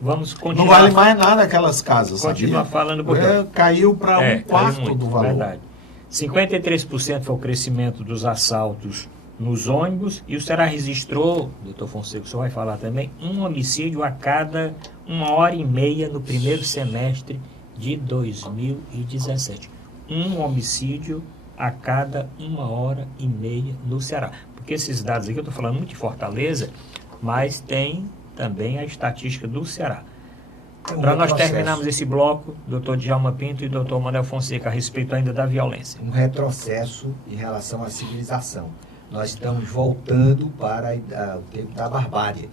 vamos continuar. Não vale mais nada aquelas casas, continua sabia? falando por quê? Caiu para um quarto muito, do valor. Verdade. 53% foi o crescimento dos assaltos nos ônibus, e o Ceará registrou, doutor Fonseca, o senhor vai falar também, um homicídio a cada 1h30 no primeiro semestre de 2017. Um homicídio a cada 1h30 no Ceará. Porque esses dados aqui, eu estou falando muito de Fortaleza, mas tem também a estatística do Ceará. Para nós terminarmos esse bloco, doutor Djalma Pinto e doutor Manuel Fonseca, a respeito ainda da violência. Um retrocesso em relação à civilização. Nós estamos voltando para o tempo da barbárie.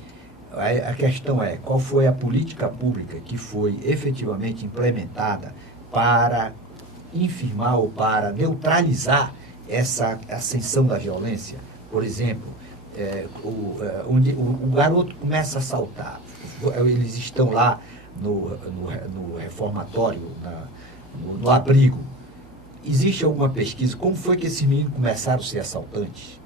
A questão é, qual foi a política pública que foi efetivamente implementada para infirmar ou para neutralizar essa ascensão da violência? Por exemplo, o garoto começa a assaltar, eles estão lá no reformatório, no abrigo. Existe alguma pesquisa? Como foi que esses meninos começaram a ser assaltantes?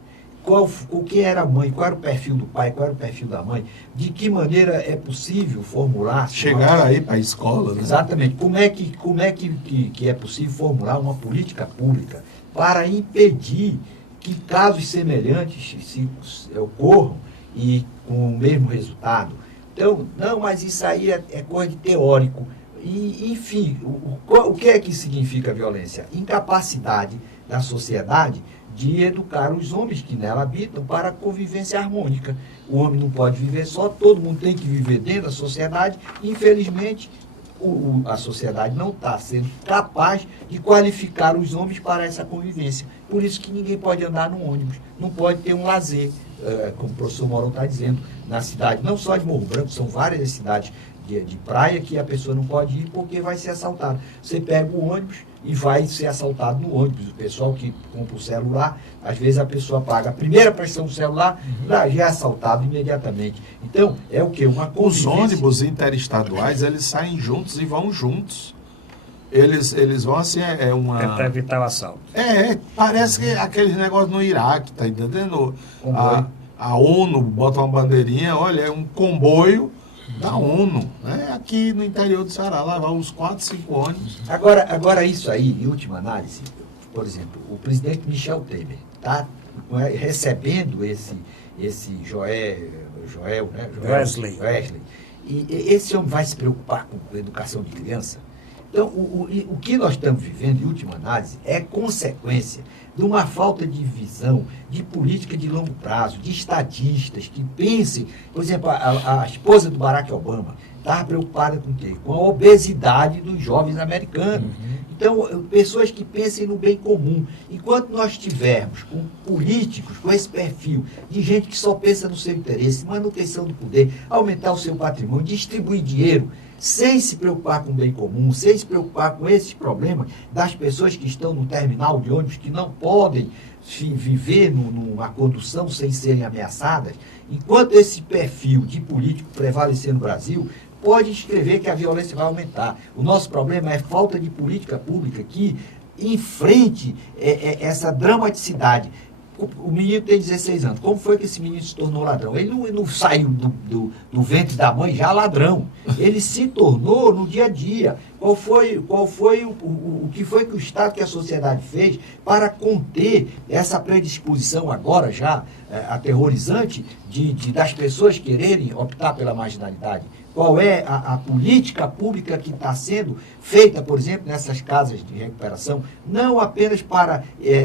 O que era a mãe? Qual era o perfil do pai? Qual era o perfil da mãe? De que maneira é possível formular... Chegar aí para a escola, né? Exatamente. Como é que é possível formular uma política pública para impedir que casos semelhantes se ocorram e com o mesmo resultado? Então, não, mas isso aí é coisa de teórico. E, enfim, o que é que significa violência? Incapacidade da sociedade de educar os homens que nela habitam para a convivência harmônica. O homem não pode viver só, todo mundo tem que viver dentro da sociedade. Infelizmente, a sociedade não está sendo capaz de qualificar os homens para essa convivência. Por isso que ninguém pode andar no ônibus, não pode ter um lazer, como o professor Mourão está dizendo, na cidade, não só de Morro Branco, são várias as cidades de praia que a pessoa não pode ir porque vai ser assaltada. Você pega o ônibus e vai ser assaltado no ônibus. O pessoal que compra o celular, às vezes a pessoa paga a primeira prestação do celular, já é assaltado imediatamente. Então, é o quê? Uma convivência. Os ônibus interestaduais, eles saem juntos e vão juntos. Eles vão assim, é para evitar o assalto. Parece que aqueles negócios no Iraque, tá entendendo? A ONU bota uma bandeirinha, olha, é um comboio da ONU, né? Aqui no interior do Ceará, lá vai uns 4, 5 ônibus. Agora isso aí, em última análise, por exemplo, o presidente Michel Temer está recebendo esse Joel, né? Wesley. E esse homem vai se preocupar com a educação de criança? Então, o que nós estamos vivendo, em última análise, é consequência de uma falta de visão, de política de longo prazo, de estadistas que pensem, por exemplo, a esposa do Barack Obama estava preocupada com o quê? Com a obesidade dos jovens americanos. Então, pessoas que pensem no bem comum. Enquanto nós tivermos com políticos com esse perfil de gente que só pensa no seu interesse, manutenção do poder, aumentar o seu patrimônio, distribuir dinheiro, sem se preocupar com o bem comum, sem se preocupar com esses problemas das pessoas que estão no terminal de ônibus, que não podem viver numa condução sem serem ameaçadas, enquanto esse perfil de político prevalecer no Brasil, pode escrever que a violência vai aumentar. O nosso problema é falta de política pública que enfrente essa dramaticidade. O menino tem 16 anos. Como foi que esse menino se tornou ladrão? Ele não saiu do ventre da mãe já ladrão. Ele se tornou no dia a dia. Qual foi o que foi que o Estado, que a sociedade fez para conter essa predisposição agora já aterrorizante das pessoas quererem optar pela marginalidade? Qual é a política pública que está sendo feita, por exemplo, nessas casas de recuperação, não apenas para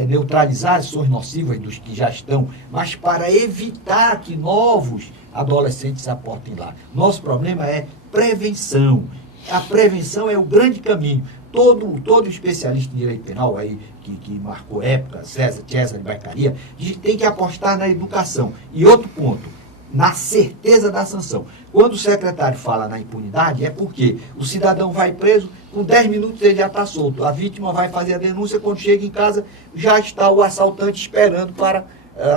neutralizar as ações nocivas dos que já estão, mas para evitar que novos adolescentes se aportem lá. Nosso problema é prevenção. A prevenção é o grande caminho. Todo especialista em direito penal aí, que marcou época, César de Bacaria, tem que apostar na educação. E outro ponto, na certeza da sanção. Quando o secretário fala na impunidade, é porque o cidadão vai preso, com 10 minutos ele já está solto. A vítima vai fazer a denúncia, quando chega em casa, já está o assaltante esperando para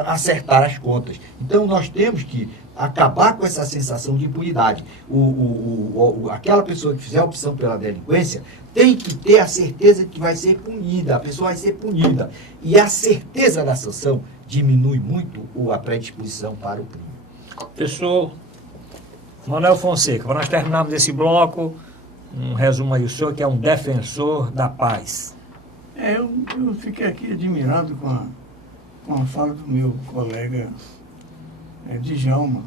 acertar as contas. Então, nós temos que acabar com essa sensação de impunidade. Aquela pessoa que fizer a opção pela delinquência tem que ter a certeza que vai ser punida, a pessoa vai ser punida. E a certeza da sanção diminui muito a predisposição para o crime. Professor Manuel Fonseca, para nós terminarmos esse bloco, um resumo aí, o senhor que é um defensor da paz. Eu fiquei aqui admirado com a fala do meu colega Djalma.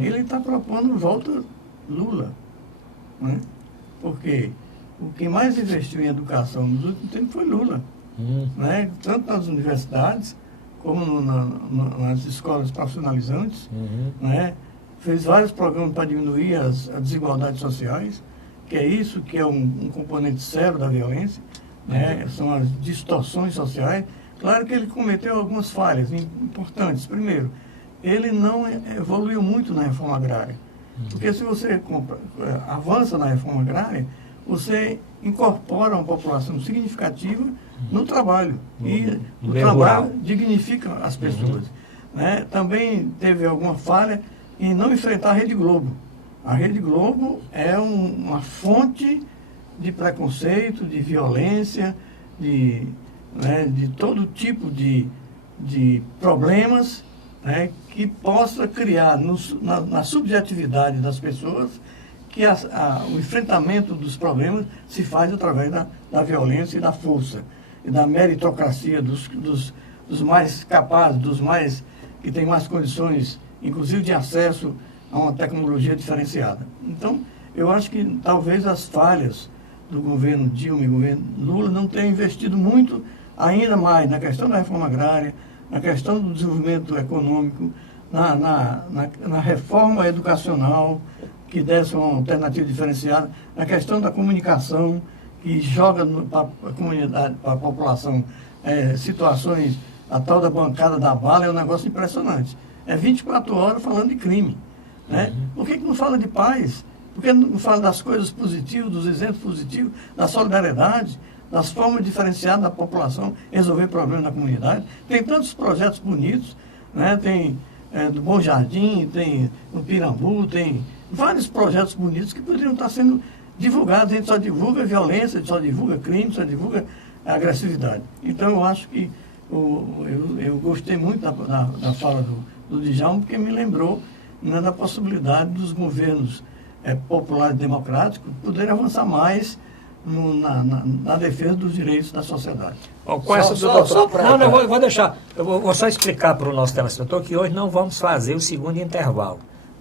Ele está propondo volta Lula, né? Porque o que mais investiu em educação nos últimos tempos foi Lula, né? Tanto nas universidades como nas escolas profissionalizantes, né? Fez vários programas para diminuir as desigualdades sociais, que é isso que é um componente sério da violência, né? São as distorções sociais. Claro que ele cometeu algumas falhas importantes. Primeiro, ele não evoluiu muito na reforma agrária, porque se você avança na reforma agrária, você incorpora uma população significativa no trabalho. E o trabalho dignifica as pessoas. Né? Também teve alguma falha em não enfrentar a Rede Globo. A Rede Globo é uma fonte de preconceito, de violência, de todo tipo de problemas, né, que possa criar na subjetividade das pessoas que o enfrentamento dos problemas se faz através da violência e da força, e da meritocracia dos mais capazes, dos mais que têm mais condições, inclusive de acesso a uma tecnologia diferenciada. Então, eu acho que talvez as falhas do governo Dilma e do governo Lula não tenham investido muito ainda mais na questão da reforma agrária, na questão do desenvolvimento econômico, na reforma educacional, que desse uma alternativa diferenciada, na questão da comunicação, que joga para a comunidade, para a população, situações, a tal da bancada da bala é um negócio impressionante. É 24 horas falando de crime. Né? Por que não fala de paz? Por que não fala das coisas positivas, dos exemplos positivos, da solidariedade, das formas diferenciadas da população resolver problemas na comunidade? Tem tantos projetos bonitos, né? Tem do Bom Jardim, tem no Pirambu, tem vários projetos bonitos que poderiam estar sendo divulgados. A gente só divulga violência, a gente só divulga crime, só divulga agressividade. Então, eu acho que eu gostei muito da fala do Djalma, porque me lembrou, né, da possibilidade dos governos populares democráticos poderem avançar mais na defesa dos direitos da sociedade. Bom, com essa Não, vou deixar. Eu vou só explicar para o nosso telespectador que hoje não vamos fazer o segundo intervalo.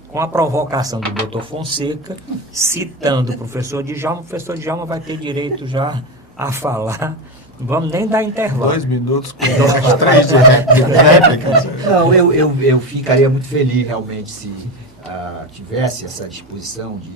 Com a provocação do doutor Fonseca, citando o professor Djalma vai ter direito já a falar. Não vamos nem dar intervalo. 2 minutos com 3 de réplica. Não, eu ficaria muito feliz realmente se tivesse essa disposição de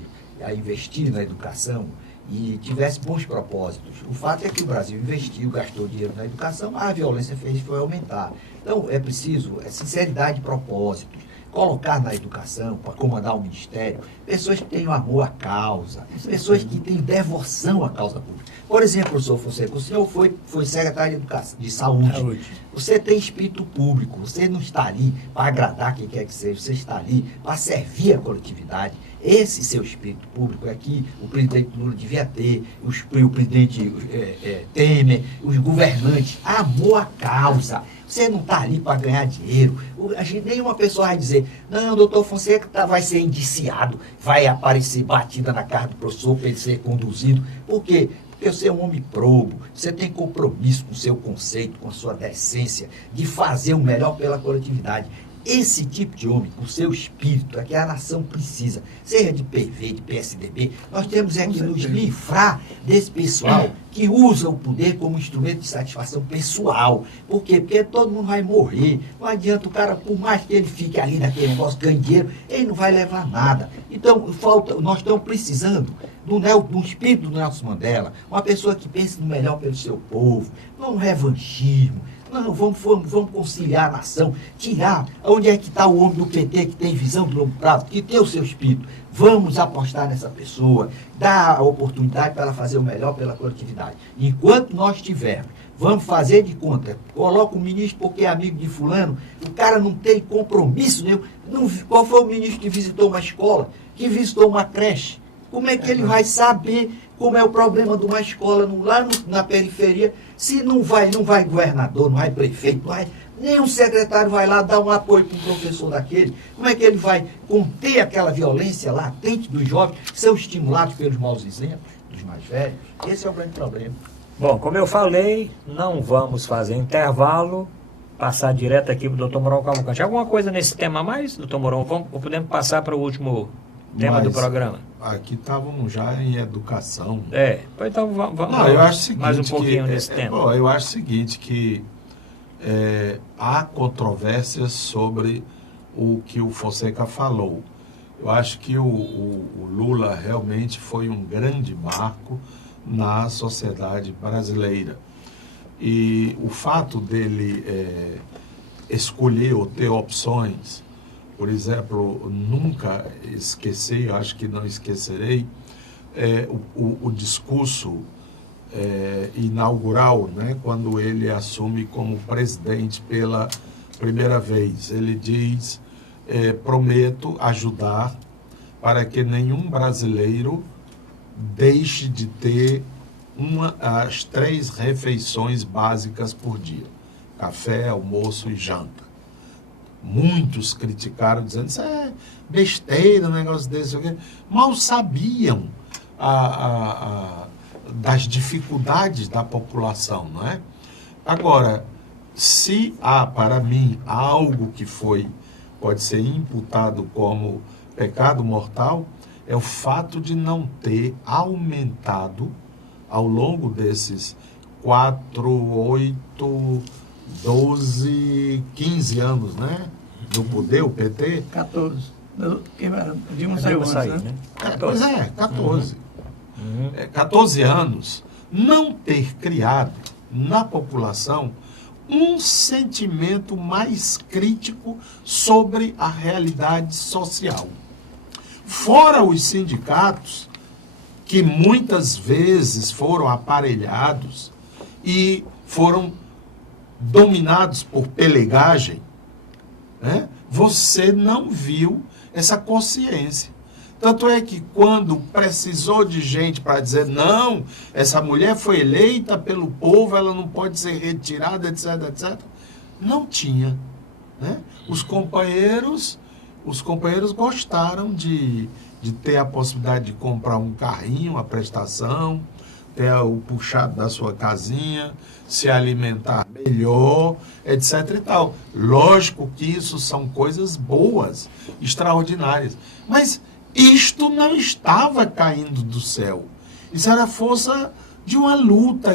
investir na educação e tivesse bons propósitos. O fato é que o Brasil investiu, gastou dinheiro na educação, mas a violência foi aumentar. Então, é preciso sinceridade de propósitos. Colocar na educação, para comandar o ministério, pessoas que tenham amor à causa, pessoas que tenham devoção à causa pública. Por exemplo, professor Fonseca, o senhor foi secretário de saúde. Você tem espírito público, você não está ali para agradar quem quer que seja, você está ali para servir a coletividade. Esse seu espírito público é que o presidente Lula devia ter, o presidente Temer, os governantes, amor à causa. Você não está ali para ganhar dinheiro. Nenhuma pessoa vai dizer, não, doutor Fonseca vai ser indiciado, vai aparecer batida na cara do professor para ele ser conduzido. Por quê? Porque você é um homem probo, você tem compromisso com o seu conceito, com a sua decência, de fazer o melhor pela coletividade. Esse tipo de homem, com o seu espírito, é que a nação precisa, seja de PV, de PSDB, nós temos que nos livrar desse pessoal que usa o poder como instrumento de satisfação pessoal. Por quê? Porque todo mundo vai morrer. Não adianta o cara, por mais que ele fique ali naquele negócio, ganhe dinheiro, ele não vai levar nada. Então, nós estamos precisando do espírito do Nelson Mandela, uma pessoa que pense no melhor pelo seu povo, não no revanchismo. Não, vamos conciliar a nação, tirar onde é que está o homem do PT que tem visão de longo prazo, que tem o seu espírito. Vamos apostar nessa pessoa, dar a oportunidade para ela fazer o melhor pela coletividade. Enquanto nós tivermos, vamos fazer de conta, coloca o ministro porque é amigo de fulano, o cara não tem compromisso nenhum. Qual foi o ministro que visitou uma escola, que visitou uma creche? Como é que ele vai saber como é o problema de uma escola lá na periferia, se não vai governador, não vai prefeito, nem um secretário vai lá dar um apoio para um professor daquele? Como é que ele vai conter aquela violência latente dos jovens que são estimulados pelos maus exemplos, dos mais velhos? Esse é o grande problema. Bom, como eu falei, não vamos fazer intervalo, passar direto aqui para o doutor Mourão Cavalcante. Alguma coisa nesse tema a mais, doutor Mourão? Podemos passar para o último tema do programa? Aqui estávamos já em educação. Então vamos eu acho o seguinte, mais um pouquinho nesse tema. Eu acho o seguinte, que há controvérsias sobre o que o Fonseca falou. Eu acho que o Lula realmente foi um grande marco na sociedade brasileira. E o fato dele escolher ou ter opções, por exemplo, nunca esqueci, acho que não esquecerei, o discurso inaugural, né, quando ele assume como presidente pela primeira vez. Ele diz, prometo ajudar para que nenhum brasileiro deixe de ter as 3 refeições básicas por dia: café, almoço e janta. Muitos criticaram, dizendo, isso é besteira, um negócio desse. Mal sabiam das dificuldades da população, não é? Agora, se há, para mim, algo que pode ser imputado como pecado mortal, é o fato de não ter aumentado ao longo desses 4, 8, 12, 15 anos, né? Do poder, o PT. 14. Dilma saiu antes, sair, né? Pois é, 14. Uhum. 14 anos, não ter criado na população um sentimento mais crítico sobre a realidade social. Fora os sindicatos, que muitas vezes foram aparelhados e foram dominados por pelegagem, né? Você não viu essa consciência. Tanto é que quando precisou de gente para dizer, não, essa mulher foi eleita pelo povo, ela não pode ser retirada, etc, etc, não tinha, né? Os companheiros gostaram de ter a possibilidade de comprar um carrinho, uma prestação, ter o puxado da sua casinha, se alimentar melhor, etc e tal. Lógico que isso são coisas boas, extraordinárias, mas isto não estava caindo do céu. Isso era força de uma luta,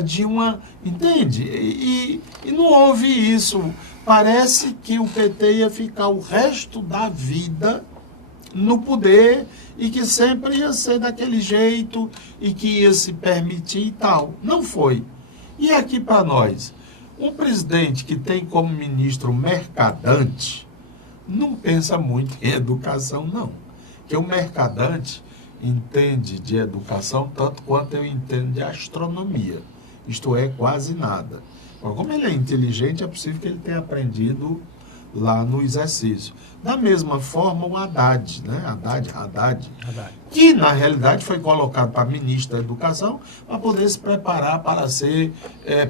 entende? E não houve isso. Parece que o PT ia ficar o resto da vida no poder e que sempre ia ser daquele jeito e que ia se permitir e tal. Não foi. E aqui para nós, um presidente que tem como ministro mercadante não pensa muito em educação, não. Porque o mercadante entende de educação tanto quanto eu entendo de astronomia. Isto é, quase nada. Mas como ele é inteligente, é possível que ele tenha aprendido lá no exercício. Da mesma forma, o Haddad, né? Haddad, que na realidade foi colocado para ministro da Educação para poder se preparar para ser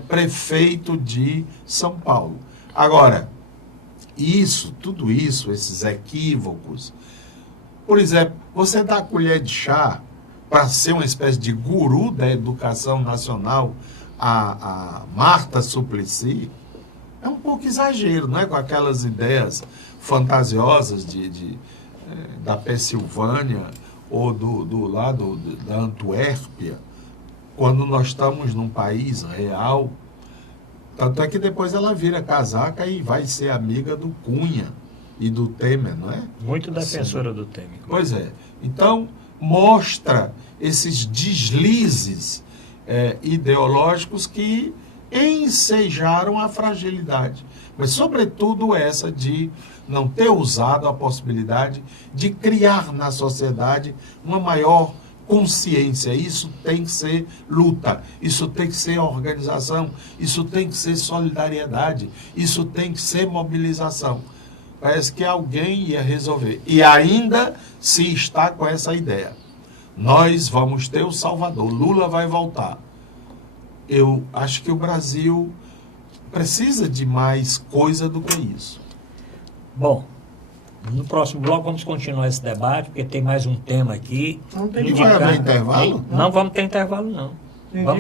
prefeito de São Paulo. Agora, tudo isso, esses equívocos, por exemplo, você dá a colher de chá para ser uma espécie de guru da educação nacional a Marta Suplicy, é um pouco exagero, não é? Com aquelas ideias fantasiosas da Pensilvânia ou do lado da Antuérpia, quando nós estamos num país real. Tanto é que depois ela vira casaca e vai ser amiga do Cunha e do Temer, não é? Muito defensora do Temer. Pois é. Então, mostra esses deslizes ideológicos que ensejaram a fragilidade. Mas, sobretudo, essa de não ter usado a possibilidade de criar na sociedade uma maior consciência. Isso tem que ser luta, isso tem que ser organização, isso tem que ser solidariedade, isso tem que ser mobilização. Parece que alguém ia resolver. E ainda se está com essa ideia. Nós vamos ter o Salvador, Lula vai voltar. Eu acho que o Brasil precisa de mais coisa do que isso. Bom, no próximo bloco vamos continuar esse debate, porque tem mais um tema aqui. Não tem E vai haver intervalo? Não vamos ter intervalo, não.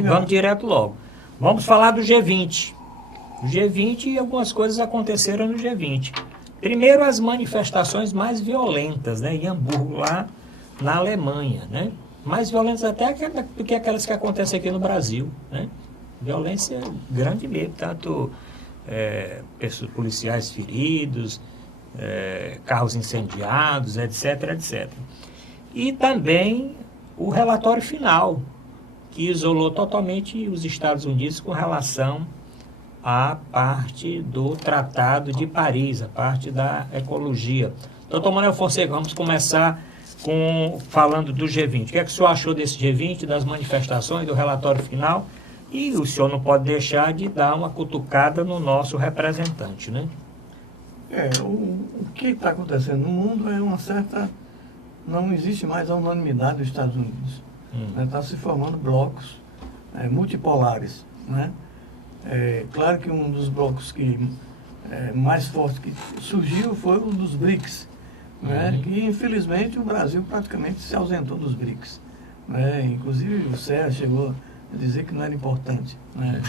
Vamos direto logo. Vamos falar do G20. O G20 e algumas coisas aconteceram no G20. Primeiro, as manifestações mais violentas, né, em Hamburgo, lá na Alemanha, né? Mais violentas até do que aquelas que acontecem aqui no Brasil, né? Violência grande mesmo, tanto policiais feridos, carros incendiados, etc, etc. E também o relatório final, que isolou totalmente os Estados Unidos com relação à parte do Tratado de Paris, a parte da ecologia. Doutor Manuel Fonseca, vamos começar falando do G20. O que é que o senhor achou desse G20, das manifestações, do relatório final? E o senhor não pode deixar de dar uma cutucada no nosso representante, né? O que está acontecendo no mundo é uma certa... Não existe mais a unanimidade dos Estados Unidos. Está se formando blocos multipolares, né? Claro que um dos blocos que mais forte que surgiu foi o dos BRICS, né? Que infelizmente o Brasil praticamente se ausentou dos BRICS, né? Inclusive o Serra chegou a dizer que não era importante, né?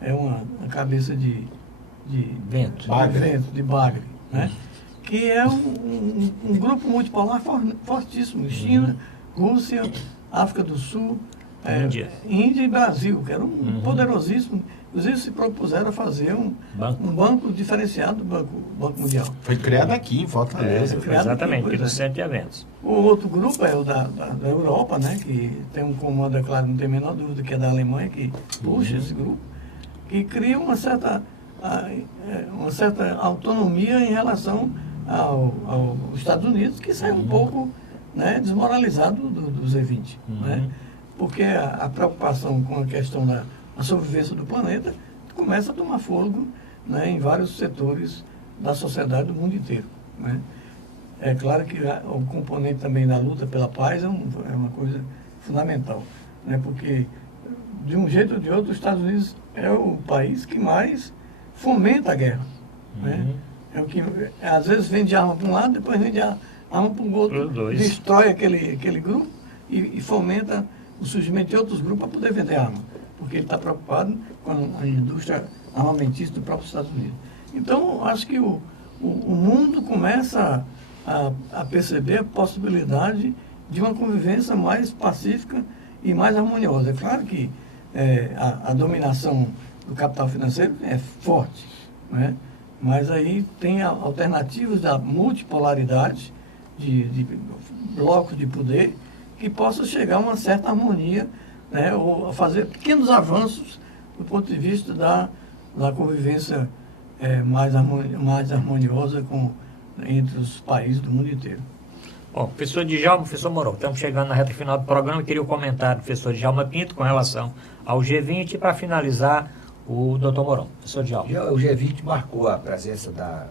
É uma cabeça de vento, de bagre, né? Que é um grupo multipolar fortíssimo. China, Rússia, África do Sul, Índia e Brasil, que era um poderosíssimo Inclusive se propuseram a fazer um banco diferenciado do Banco Mundial. Foi criado aqui em Fortaleza. Exatamente, aqui, no centro de eventos. O outro grupo é o da Europa, né, que tem um comando, é claro, não tem a menor dúvida, que é da Alemanha, que puxa esse grupo, que cria uma certa autonomia em relação aos Estados Unidos, que sai um pouco, né, desmoralizado do Z20. Né? Porque a preocupação com a questão da sobrevivência do planeta começa a tomar fôlego, né, em vários setores da sociedade do mundo inteiro. Né? É claro que o componente também da luta pela paz é uma coisa fundamental, né? Porque, de um jeito ou de outro, os Estados Unidos é o país que mais fomenta a guerra. Né? É o que, às vezes, vende arma para um lado, depois vende arma para o outro, destrói aquele grupo e fomenta o surgimento de outros grupos para poder vender arma, porque ele está preocupado com a indústria armamentista do próprio Estados Unidos. Então, acho que o mundo começa a perceber a possibilidade de uma convivência mais pacífica e mais harmoniosa. É claro que a dominação do capital financeiro é forte, né? Mas aí tem alternativas da multipolaridade de blocos de poder que possam chegar a uma certa harmonia, né? Ou fazer pequenos avanços do ponto de vista da convivência mais harmoniosa entre os países do mundo inteiro. Bom, professor Djalma, professor Mourão, estamos chegando na reta final do programa. Eu queria o comentário do professor Djalma Pinto com relação ao G20 e, para finalizar, o doutor Mourão. Professor Djalma. O G20 marcou a presença da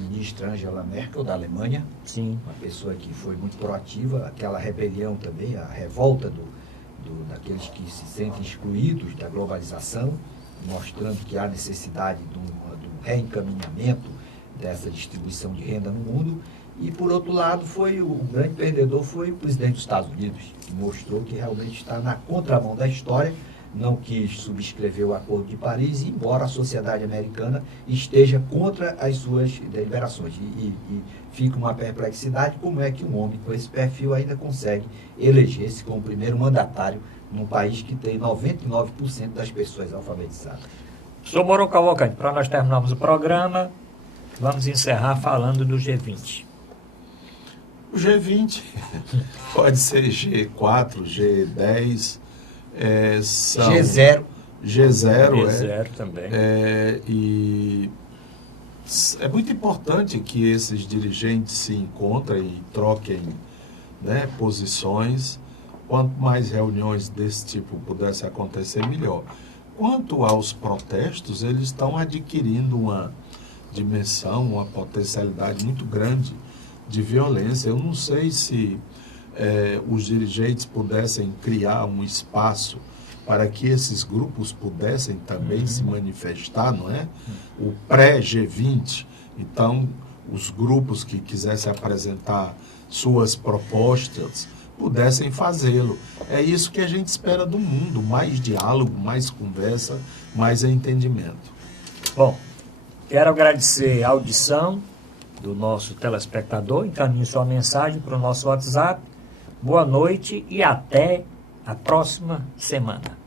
ministra Angela Merkel, da Alemanha. Sim. Uma pessoa que foi muito proativa. Aquela rebelião também, a revolta daqueles que se sentem excluídos da globalização, mostrando que há necessidade do reencaminhamento dessa distribuição de renda no mundo. E, por outro lado, o grande perdedor foi o presidente dos Estados Unidos, que mostrou que realmente está na contramão da história, não quis subscrever o Acordo de Paris, embora a sociedade americana esteja contra as suas deliberações. E fica uma perplexidade como é que um homem com esse perfil ainda consegue eleger-se como primeiro mandatário num país que tem 99% das pessoas alfabetizadas. Professor Mourão Cavalcante, para nós terminarmos o programa, vamos encerrar falando do G20. O G20 pode ser G4, G10, são G0. G0 também. E é muito importante que esses dirigentes se encontrem e troquem, né, posições. Quanto mais reuniões desse tipo pudesse acontecer, melhor. Quanto aos protestos, eles estão adquirindo uma dimensão, uma potencialidade muito grande de violência. Eu não sei se os dirigentes pudessem criar um espaço para que esses grupos pudessem também se manifestar, não é? O pré-G20, então, os grupos que quisessem apresentar suas propostas pudessem fazê-lo. É isso que a gente espera do mundo, mais diálogo, mais conversa, mais entendimento. Bom, quero agradecer a audição do nosso telespectador. Encaminhe sua mensagem para o nosso WhatsApp. Boa noite e até a próxima semana.